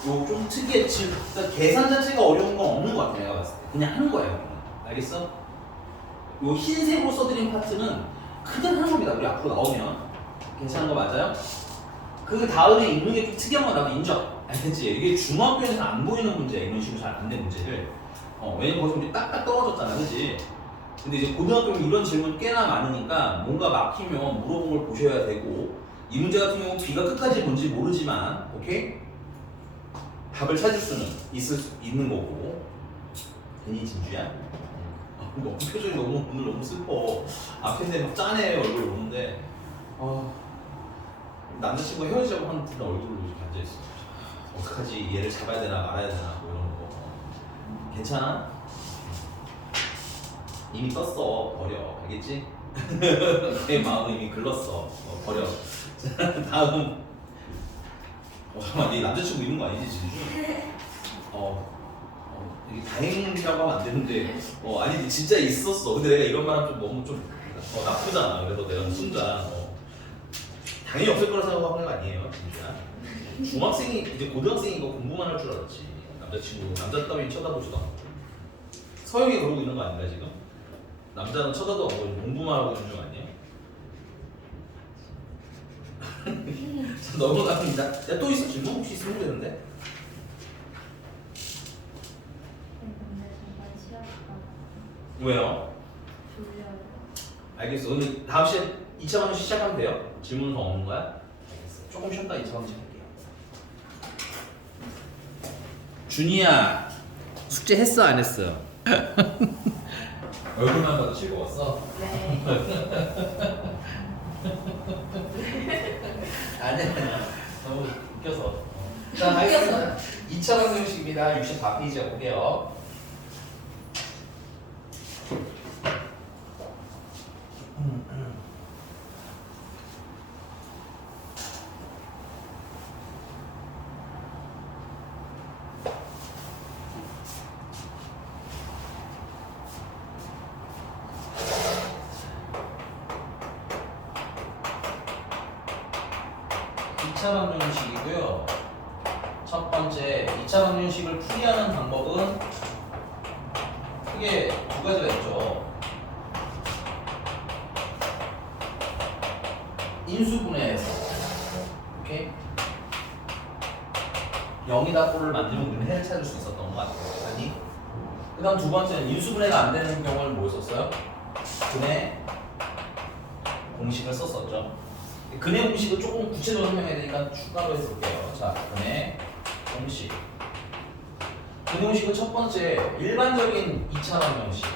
요 좀 특이했지. 그러니까 계산 자체가 어려운 건 없는 것 같아. 내가 봤을 때 그냥 하는 거예요. 알겠어? 요 흰색으로 써드린 파트는 크게 하는 겁니다. 우리 앞으로 나오면 괜찮은 거 맞아요? 그 다음에 있는 게 좀 특이한 건 나도 인정. 알겠지? 이게 중학교에서 안 보이는 문제야. 이런 식으로 잘 안 된 문제를. 왜냐면 거기서 우리 딱딱 떨어졌잖아. 그치? 근데 이제 고등학교는 이런 질문 꽤나 많으니까 뭔가 막히면 물어본 걸 보셔야 되고 이 문제 같은 경우는 B가 끝까지 뭔지 모르지만 오케이? 답을 찾을 수는 있는 거고. 괜히 진주야? 너무 표정이 오늘 너무 슬퍼. 앞인데 막 짠해 얼굴이 오는데 남자친구가 헤어지자고 하는 듯한 얼굴로 이렇게 앉아있어. 어떡하지? 얘를 잡아야 되나 말아야 되나 뭐 이런 거. 괜찮아? 이미 떴어. 버려. 알겠지? 내 마음은 이미 글렀어. 버려. 다음. 잠깐만, 네 남자친구 있는 거 아니지 진주? 이게 다행이라고 하면 안 되는데 아니 진짜 있었어. 근데 내가 이런 말 하면 좀 너무 좀 나쁘잖아. 그래서 내가 순간 당연히 없을 거라 생각하는 거 아니에요 진짜. 중학생이 이제 고등학생이고 공부만 할 줄 알았지. 남자친구 남자 따위 쳐다보지도 않고. 서영이 그러고 있는 거 아닌가 지금? 남자는 쳐다도 안 보고 공부만 하고 있는 중 아니에요? 자, 넘어갑니다. 야, 또 있어? 질문 혹시 있으면 되는데? 근데 정말 싫었다. 왜요? 졸려요. 알겠어. 오늘 다음 시간 2차 방식 시작하면 돼요? 질문은 더 없는 거야? 알겠어. 조금 쉬었다 2차 방식 할게요. 준이야, 숙제 했어 안 했어? 얼굴만 봐도 즐거웠어? 네. 아니야. 너무 웃겨서. 자, 하겠습니다. 2차 방정식입니다. 64페이지에 볼게요. 방정식이고요. 첫 번째 2차 방정식을 풀이하는 방법은 크게 두 가지가 있죠. 인수분해해서 오케이? 0이다 꼴을 만들면 우리는 해를 찾을 수 있었던 것 같아요. 아니? 그 다음 두 번째는 인수분해가 안 되는 경우를 뭐 썼어요? 분해 공식을 썼었죠. 근해 공식은 조금 구체적으로 설명해야 되니까 추가로 해볼게요. 자, 근해 공식. 근해 공식은 첫 번째 일반적인 2차 방정식.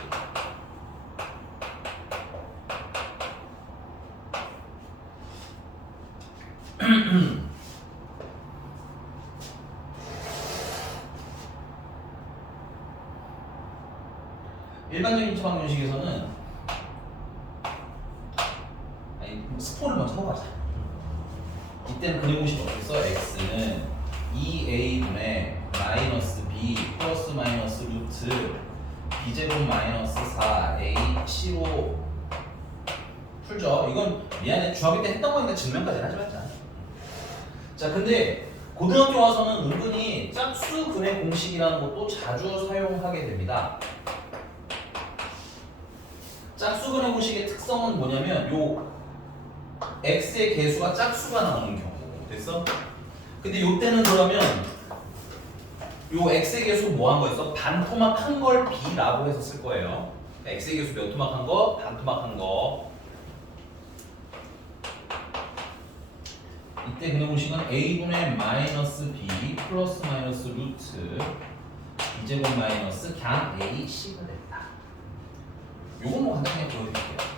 일반적인 2차 방정식에서는 스포를 먼저 하고 가자. 이때는 근해 공식이 어떻게 써? x는 2a분의 마이너스 b 플러스 마이너스 루트 b제곱 마이너스 4a c로 풀죠. 이건 미안해. 중학교 때 했던 거니까 증명까지는 하지 말자. 자, 근데 고등학교 와서는 은근히 짝수 근해 공식이라는 것도 자주 사용하게 됩니다. 짝수 근해 공식의 특성은 뭐냐면 요 x의 개수가 짝수가 나오는 경우. 됐어? 근데 요때는 그러면 요 x의 개수 뭐 한 거였어? 반토막한 걸 b라고 해서 쓸 거예요. x의 개수 몇 토막한 거? 반토막한 거. 이때 근의 공식은 a분의 마이너스 b 플러스 마이너스 루트 b제곱 마이너스 그냥 a c가 됩니다. 요건 뭐 간단하게 보여드릴게요.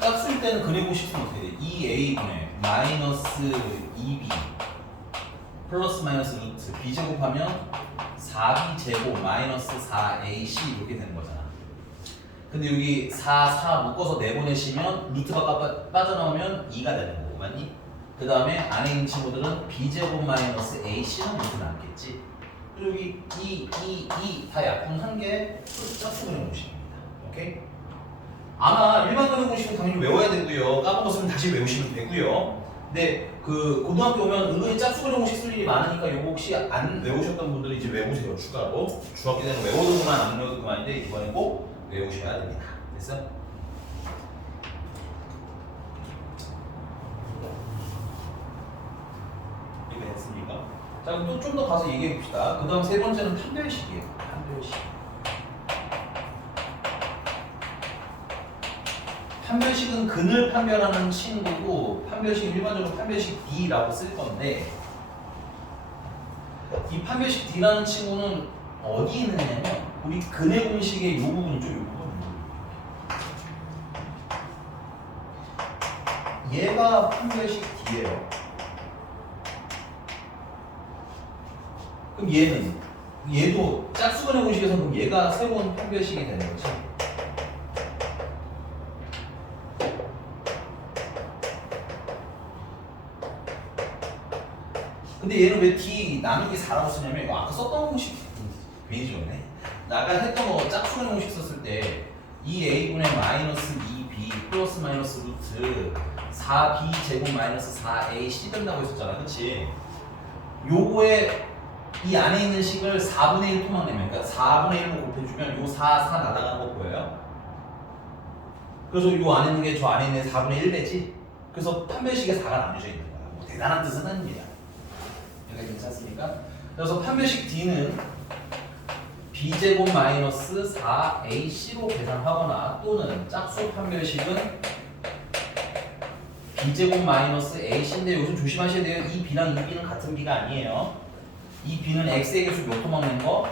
짝수일 때는 근의 공식은 어떻게 돼? 2a분의 마이너스 2b 플러스 마이너스 루트 b 제곱하면 4b 제곱 마이너스 4ac 이렇게 되는 거잖아. 근데 여기 4 묶어서 내보내시면 루트가 빠져나오면 2가 되는 거고, 맞니? 그 다음에 안에 있는 친구들은 b제곱 마이너스 ac는 루트 남겠지. 그리고 여기 2 다 약분한 게 짝수 근의 공식입니다. 오케이? 아마 일반 근의 공식은 당연히 외워야 되고요. 까먹었으면 다시 외우시면 되고요. 근데 그 고등학교 오면 은근히 짝수 근의 공식 쓸 일이 많으니까 이거 혹시 안 외우셨던 분들은 이제 외우세요. 추가로. 중학교 때는 외워도 그만 안 외워도 그만인데 이번에 꼭 외우셔야 됩니다. 됐어? 이거 됐습니까? 자, 그럼 또 좀 더 가서 얘기해 봅시다. 그 다음 세 번째는 판별식이에요. 판별식. 판별식은 근을 판별하는 친구고, 판별식은 일반적으로 판별식 D라고 쓸 건데, 이 판별식 D라는 친구는 어디에 있느냐면 우리 근의 공식의 이 부분 있죠, 이 부분. 얘가 판별식 D예요. 그럼 얘도 짝수근의 공식에서 그럼 얘가 새로운 판별식이 되는 거지. 근데 얘는 왜 D 나누기 4라고 쓰냐면 아까 썼던 공식 괜히 지웠네. 아까 했던 거 짝수근의 공식 썼을 때 2a분의 마이너스 2b 플러스 마이너스 루트 4b 제곱 마이너스 4ac 된다고 했었잖아. 그치? 요거에 이 안에 있는 식을 4분의 1 토막 내면, 그러니까 4분의 1로 곱해주면 요 4 날아가는 거 보여요? 그래서 요 안에 있는 게 저 안에 있는 4분의 1배지? 그래서 판별식에 4가 나뉘어져 있는 거야. 뭐 대단한 뜻은 아닙니다. 여기가 괜찮습니까? 그래서 판별식 D는 b제곱 마이너스 4ac로 계산하거나 또는 짝수 판별식은 b제곱 마이너스 ac인데 여기서 조심하셔야 돼요. 이 b랑 이 b는 같은 b가 아니에요. 이 b는 x의 개수 몇 토막 낸 거?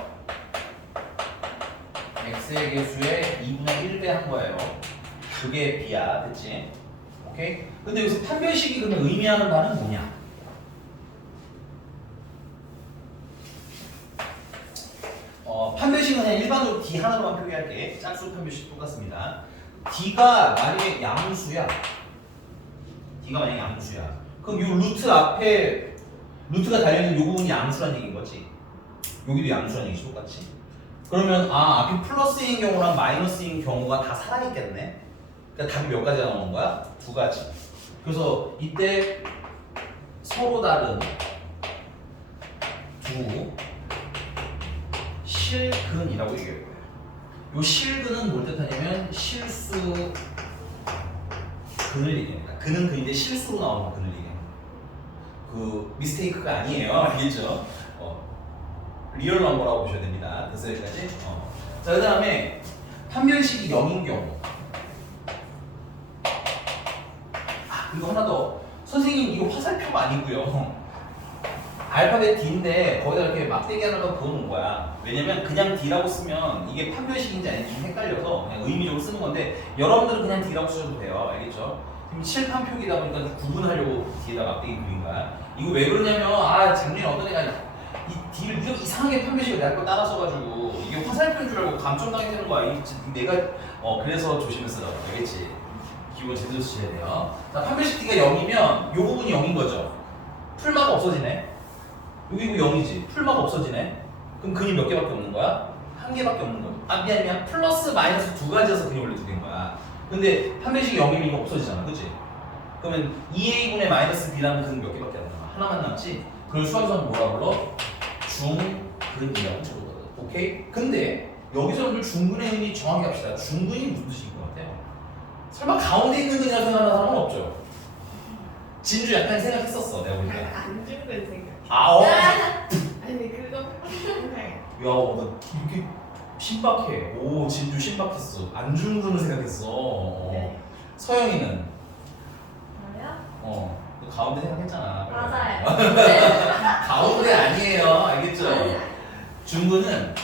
x의 개수의 2분의 1배 한 거예요. 그게 b야. 됐지? 오케이? 근데 여기서 판별식이 그러면 의미하는 바는 뭐냐? 판별식은 그냥 일반적으로 D 하나로만 표기할게. 짝수 판별식 똑같습니다. D가 만약에 양수야. D가 만약에 양수야. 그럼 이 루트 앞에 루트가 달려있는 이 부분이 양수란 얘기인 거지. 여기도 양수란 얘기지 똑같이. 그러면 앞이 플러스인 경우랑 마이너스인 경우가 다 살아있겠네. 그러니까 답이 몇 가지가 나오는 거야? 두 가지. 그래서 이때 서로 다른 두 실근이라고 얘기할 거예요. 이 실근은 뭘 뜻하냐면 실수 근을 얘기합니다. 근은 근인데 실수로 나오는 근을 얘기합니다. 그 미스테이크가 아니에요. 알겠죠? 리얼 넘버라고 보셔야 됩니다. 됐어 여기까지? 자, 그 다음에 판별식이 0인 경우. 그리고 하나 더. 선생님 이거 화살표가 아니고요. 알파벳 D인데 거기다 이렇게 막대기 하나가 그어놓은 거야. 왜냐면 그냥 D라고 쓰면 이게 판별식인지 아닌지 좀 헷갈려서 그냥 의미적으로 쓰는 건데 여러분들은 그냥 D라고 쓰셔도 돼요. 알겠죠? 지금 칠판 표기다 보니까 구분하려고 D에다 막대기 그린 거야. 이거 왜 그러냐면 작년에 어떤 애가 이 D를 무조건 이상하게 판별식을 내 거 따라 써가지고 이게 화살표인 줄 알고 감점당했다는 거야. 내가 그래서 조심해서 알겠지? 기본 제대로 쓰셔야 돼요. 자, 판별식 D가 0이면 이 부분이 0인 거죠. 풀마가 없어지네. 여기 이거 0이지. 풀마가 없어지네. 그럼 근이 몇 개밖에 없는 거야? 한 개밖에 없는 거야. 미안. 플러스 마이너스 두 가지여서 근이 원래 두 개인 거야. 근데 판별식이 0이면 이거 없어지잖아. 그치? 그러면 2a분의 마이너스 b라는 근은 몇 개밖에 안 남아. 하나만 남지? 그걸 수학에서는 뭐라 불러? 중근이라고 적어거든. 오케이? 근데 여기서 여러분들 중근의 의미 정확히 합시다. 중근이 무슨 뜻인 것 같아요? 설마 가운데 있는 근이라고 생각하는 사람은 없죠? 진주 약간 생각했었어. 내가 볼 때. 안 죽은 생각. 아니 그거 생각해. 야, 나 이렇게 신박해. 오, 진주 신박했어. 안 죽는 생각했어. 네. 서영이는? 뭐요? 너 가운데 생각했잖아. 맞아요. 가운데 아니에요. 알겠죠? 중근은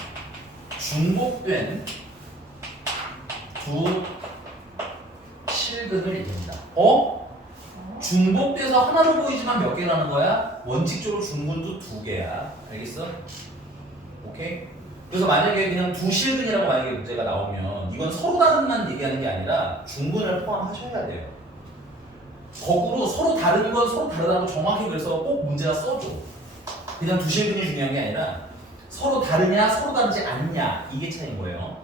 중복된 두 실근을 이룹니다. 중복돼서 하나로 보이지만 몇 개라는 거야? 원칙적으로 중근도 두 개야. 알겠어? 오케이? 그래서 만약에 그냥 두 실근이라고 만약에 문제가 나오면 이건 서로 다른만 얘기하는 게 아니라 중근을 포함하셔야 돼요. 거꾸로 서로 다른 건 서로 다르다고 정확히 그래서 꼭 문제가 써줘. 그냥 두 실근이 중요한 게 아니라 서로 다르냐 서로 다르지 않냐 이게 차이인 거예요.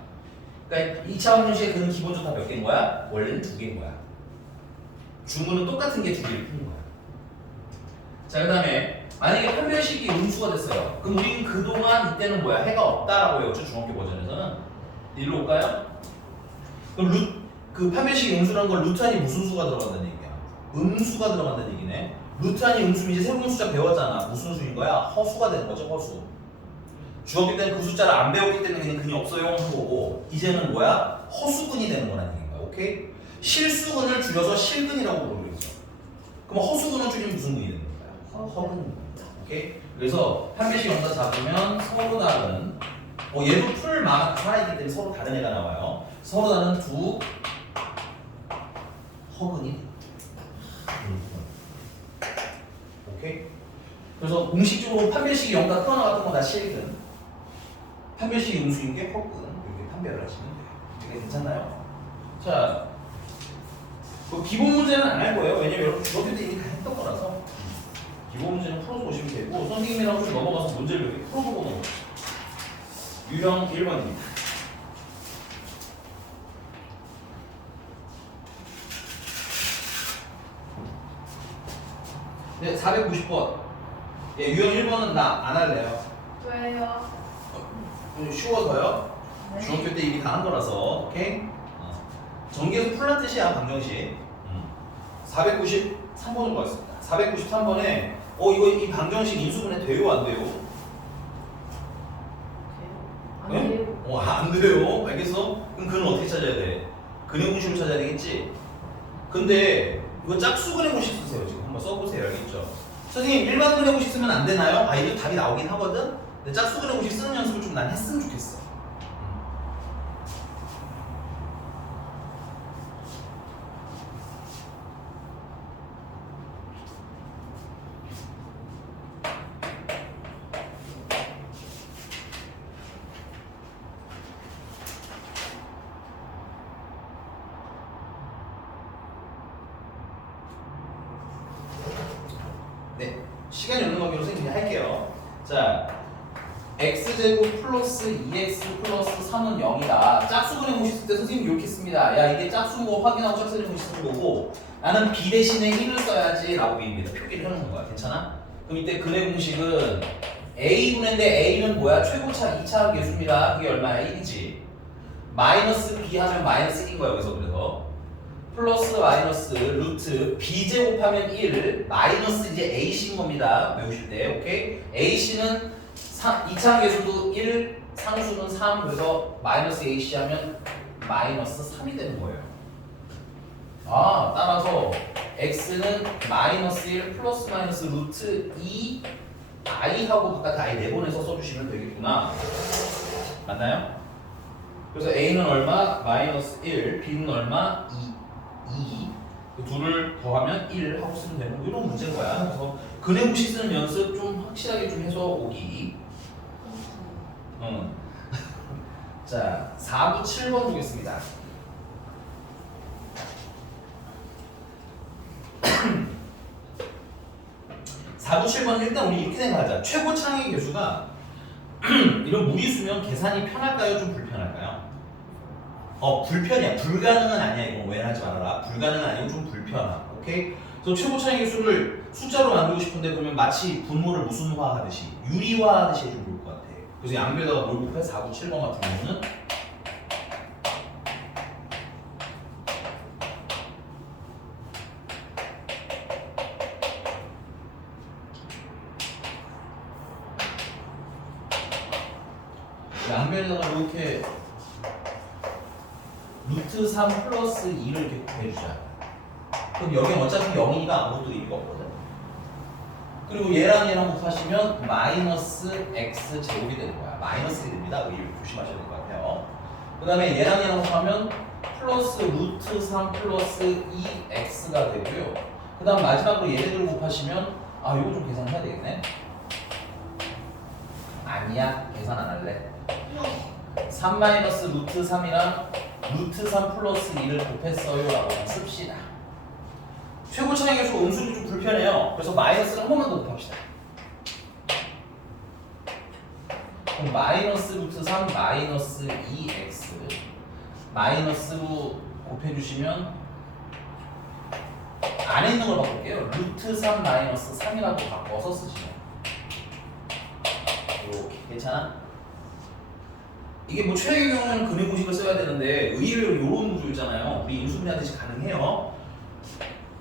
그러니까 2차 방정식의 근은 기본적으로 다 몇 개인 거야? 원래는 두 개인 거야. 중근은 똑같은 게 두 개를 푸는 거야. 자, 그 다음에 만약에 판별식이 음수가 됐어요. 그럼 우리는 그동안 이때는 뭐야? 해가 없다라고 외웠죠. 중학교 버전에서는. 일로 올까요? 그럼 그 판별식이 음수라는 건 루트 안이 무슨 수가 들어간다는 얘기야? 음수가 들어간다는 얘기네. 루트 안이 음수면 이제 새로운 숫자 배웠잖아. 무슨 수인 거야? 허수가 되는 거죠. 허수. 중학교 때는 그 숫자를 안 배웠기 때문에 그냥 근이 없어요 한 거고 이제는 뭐야? 허수근이 되는 거라는 얘기인 거야. 오케이? 실수근을 줄여서 실근이라고 부르고 있어. 그럼 허수근을 줄이면 무슨 근이 되는 거야? 허근입니다. 오케이? 그래서 판별식 영사 잡으면 서로 다른 얘도 풀마가 살아있기 때문에 서로 다른 애가 나와요. 서로 다른 두 허근이 오케이? 그래서 공식적으로 판별식이 영사 크거나 같은 거 다 실근 판별식이 음수인 게 허근 이렇게 판별을 하시면 돼요. 이게 괜찮나요? 자, 기본 문제는 안 할 거예요. 왜냐면 여러분 중학교 때 이미 다 했던 거라서 기본 문제는 풀어서 오시면 되고 선생님이랑 좀 넘어가서 문제를 이렇게 풀어보고 넘어가요. 유형 1번입니다. 네, 490번. 예, 유형 1번은 나 안 할래요. 왜요? 쉬워서요. 네. 중학교 때 이미 다 한 거라서, 오케이? 전개에서 풀란 뜻이야, 방정식. 493번으로 가겠습니다. 493번에, 이거 이 방정식 인수분해 돼요, 안 돼요? 안 네? 돼요. 안 돼요. 알겠어? 그럼 근은 어떻게 찾아야 돼? 근의 공식을 찾아야 되겠지? 근데, 이거 짝수근의 공식 쓰세요, 지금. 한번 써보세요, 알겠죠? 선생님, 일반 근의 공식 쓰면 안 되나요? 이거 답이 나오긴 하거든? 근데 짝수근의 공식 쓰는 연습을 좀 난 했으면 좋겠어. 네, 시간이 없는 관계로 선생님이 할게요. 자, x제곱 플러스 2x 플러스 3은 0이다. 짝수근의 공식 쓸 때 선생님이 이렇게 씁니다. 야, 이게 짝수인 거 확인하고 짝수근의 공식 쓰는 거고 나는 b 대신에 1을 써야지 라고 미입니다. 표기를 해놓는 거야. 괜찮아? 그럼 이때 근의 공식은 a분인데 a는 뭐야? 최고차 2차 계수입니다. 그게 얼마야? 1이지. 마이너스 b 하면 마이너스 1인 거야. 여기서 그래서 플러스 마이너스 루트 b제곱 하면 1 마이너스 이제 ac인 겁니다. 외우실 때 오케이? ac는 2차 계수도 1 상수는 3 그래서 마이너스 ac 하면 마이너스 3이 되는 거예요. 따라서 x는 마이너스 1 플러스 마이너스 루트 2 i하고 바깥에 i 내보내서 써주시면 되겠구나. 맞나요? 그래서 a는 얼마? 마이너스 1 b는 얼마? 2 그 둘을 더하면 1 하고 쓰면 되는 거 이런 문제인 거야. 그래서 근의 공식 쓰는 연습 좀 확실하게 좀 해서 오기. 자, 4부 7번 보겠습니다. (4부 7번) 일단 우리 이렇게 생각하자. 최고창의 계수가 이런 무리수면 계산이 편할까요? 좀 불편할까요? 불편이야. 불가능은 아니야. 이건 오해하지 말아라. 불가능은 아니고 좀 불편하. 오케이? 그래서 최고차의 계수를 숫자로 만들고 싶은데 그러면 마치 분모를 무슨 화하듯이 유리화하듯이 해주면 좋을 것 같아. 그래서 양배에다가 뭘 곱해? 4, 9, 7번 같은 경우는 양배에다가 이렇게 루트 3 플러스 2를 이렇게 곱해주자. 그럼 여기 어차피 0이니까 아무것도 의미가 없거든. 그리고 얘랑 얘랑 곱하시면 마이너스 x 제곱이 되는 거야. 마이너스가 됩니다. 의미 조심하셔야 될 것 같아요. 그 다음에 얘랑 얘랑 곱하면 플러스 루트 3 플러스 2x가 되고요. 그 다음 마지막으로 얘네들을 곱하시면 아 이거 좀 계산해야 되겠네. 아니야 계산 안 할래. 3 마이너스 루트 3이랑 루트 3 플러스 2를 곱했어요 라고 씁시다. 최고 차이가 좀 음수는 좀 불편해요. 그래서 마이너스를 한 번만 더 곱합시다. 그럼 마이너스 루트 3 마이너스 2x 마이너스로 곱해주시면 안에 있는 걸 바꿀게요. 루트 3 마이너스 3이라고 바꿔서 쓰시면 이렇게 괜찮아? 이게 뭐 최악의 경우에는 근해 공식을 써야 되는데 의외로 이런 구조 있잖아요. 우리 인수분해하듯이 가능해요.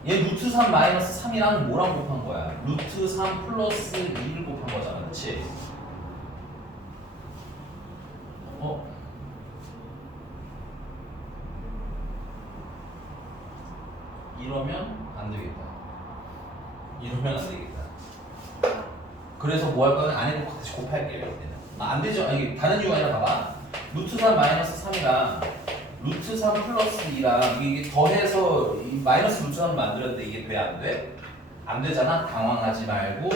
얘 루트 3 마이너스 3이랑 뭐랑 곱한 거야? 루트 3 플러스 2를 곱한 거잖아. 그치? 이러면 안 되겠다. 이러면 안 되겠다. 그래서 뭐 할 거는 안에 같이 곱할게요. 이때는. 안 되죠? 아니 다른 이유가 아니라 봐봐. 루트 3 마이너스 3이랑 루트 3 플러스 2랑 이게 더해서 이 마이너스 루트 3을 만들었는데 이게 돼? 안 돼? 안 되잖아? 당황하지 말고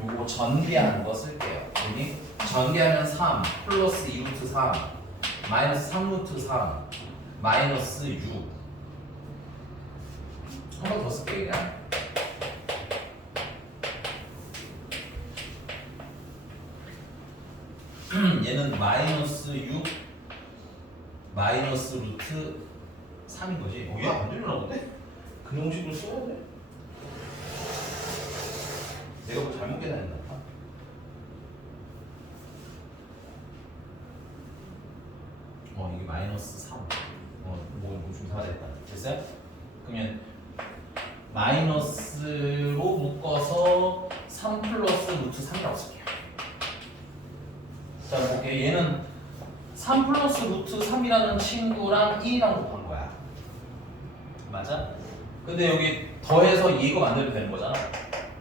요거 전개하는 거 쓸게요. 여기 전개하면 3 플러스 2 루트 3 마이너스 3 루트 3 마이너스 6 한 번 더 쓸게요. 그냥 얘는 마이너스 6 마이너스 루트 3인 거지. 이게 안 되려나 본데? 그 공식을 써야 돼? 내가 뭐 잘못 계산했나 봐. 이게 마이너스 3. 좀 이상하다 했다. 됐어요? 그러면 마이너스로 묶어서 3 플러스 루트 3이라고 쓸게요. 자, 볼게요. 얘는 3 플러스 루트 3이라는 친구랑 1이랑 곱한 거야. 맞아? 근데 여기 더해서 이거 만들면 되는 거잖아.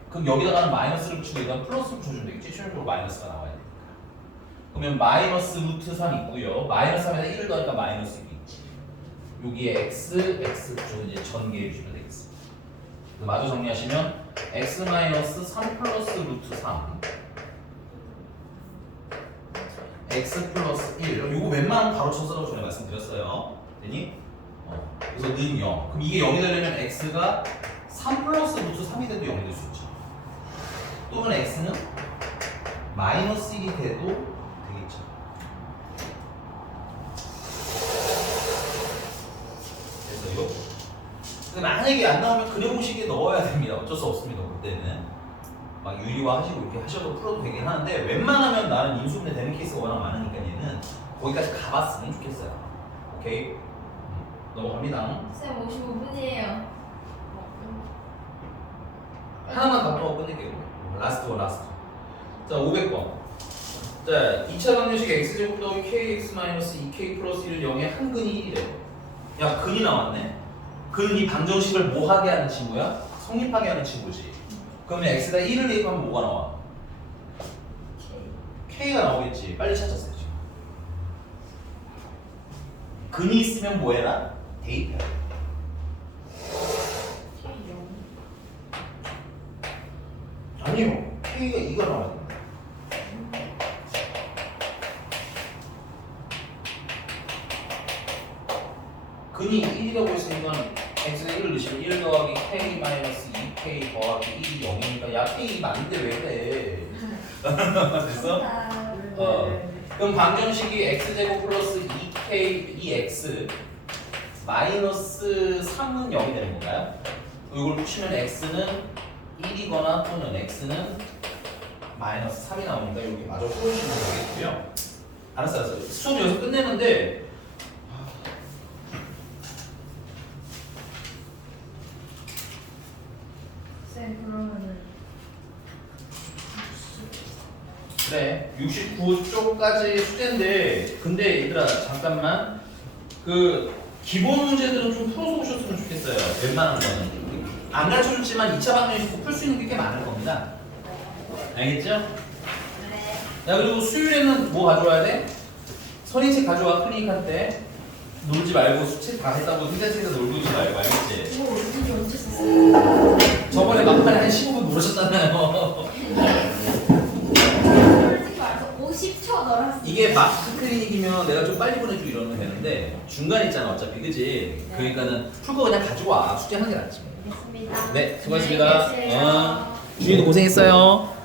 그럼 여기다가는 마이너스를 붙이고 여기다 플러스를 붙여주면 되겠지? 최종적으로 마이너스가 나와야 되니까. 그러면 마이너스 루트 3 있고요. 마이너스 3에다 1을 더하니까 마이너스 6이 있지. 여기에 x 붙여서 이제 전개해 주시면 되겠습니다. 마저 정리하시면 x 마이너스 3 플러스 루트 3 x 플러스 1 요거 웬만하면 바로 쳐서라고 전에 말씀드렸어요. 되니? 그래서 는 0. 그럼 이게 0이 되려면 x가 3 플러스 루트 3이 돼도 0이 될 수 있죠. 또는 x는 마이너스 1이 돼도 되겠죠. 됐어요? 근데 만약에 안 나오면 근해 공식에 넣어야 됩니다. 어쩔 수 없습니다. 그때는 막 유리화 하시고 이렇게 하셔도 풀어도 되긴 하는데 웬만하면 나는 인수분해 되는 케이스가 워낙 많으니까 얘는 거기까지 가봤으면 좋겠어요. 오케이? 넘어갑니다. 쌤 55분이에요. 하나만 더 하고 끝낼게요. 라스트 원 라스트. 자 500번. 자 2차 방정식 x제곱 더하기 kx 마이너스 2k 플러스 1을 0에 한 근이 1이래요. 야 근이 나왔네. 근이 방정식을 뭐 하게 하는 친구야? 성립하게 하는 친구지. 그러면 x에다 1을 대입하면 뭐가 나와? k가 나오겠지. 빨리 찾았어요 지금. 근이 있으면 뭐 해라? 대입해라. 아니요. k가 2가 나와야 됩니다. 근이 1이라고 했으니까 x에 1을 넣으시면 1 더하기 k 마이너스 2k 더하기 1이 0이니까 야 k 맞는데 왜 그래? 됐어? 그럼 방정식이 x제곱 플러스 2k 2x 마이너스 3은 0이 되는 건가요? 이걸 붙이면 x는 1이거나 또는 x는 마이너스 3이 나오니까 여기 마저 풀어주시면 되겠고요. 알았어. 수업 여기서 끝내는데 쌤 그러면은 그래 69쪽까지 숙제인데 근데 얘들아 잠깐만 그 기본 문제들은 좀 풀어서 오셨으면 좋겠어요. 웬만한 거는. 안 가르쳐줬지만 2차 방정식 풀 수 있는 게 꽤 많을 겁니다. 알겠죠? 네. 야, 그리고 수요일에는 뭐 가져와야 돼? 선인책 가져와. 클리닉할 때. 놀지 말고 수책 다 했다고 혼자책에서 놀고 있지 말고. 알겠지? 이거 어떻게 언제 썼어요? 저번에 막판에 한 15분 놀으셨잖아요. 솔직히 말해서 50초 놀았어요. 이게 마크 클리닉이면 내가 좀 빨리 보내주고 이러면 되는데 중간 있잖아 어차피 그지? 네. 그러니까는 풀 거 그냥 가져와. 숙제하는 게 낫지. 알겠습니다. 네, 수고하셨습니다. 안녕히 계세요. 주인도 고생했어요.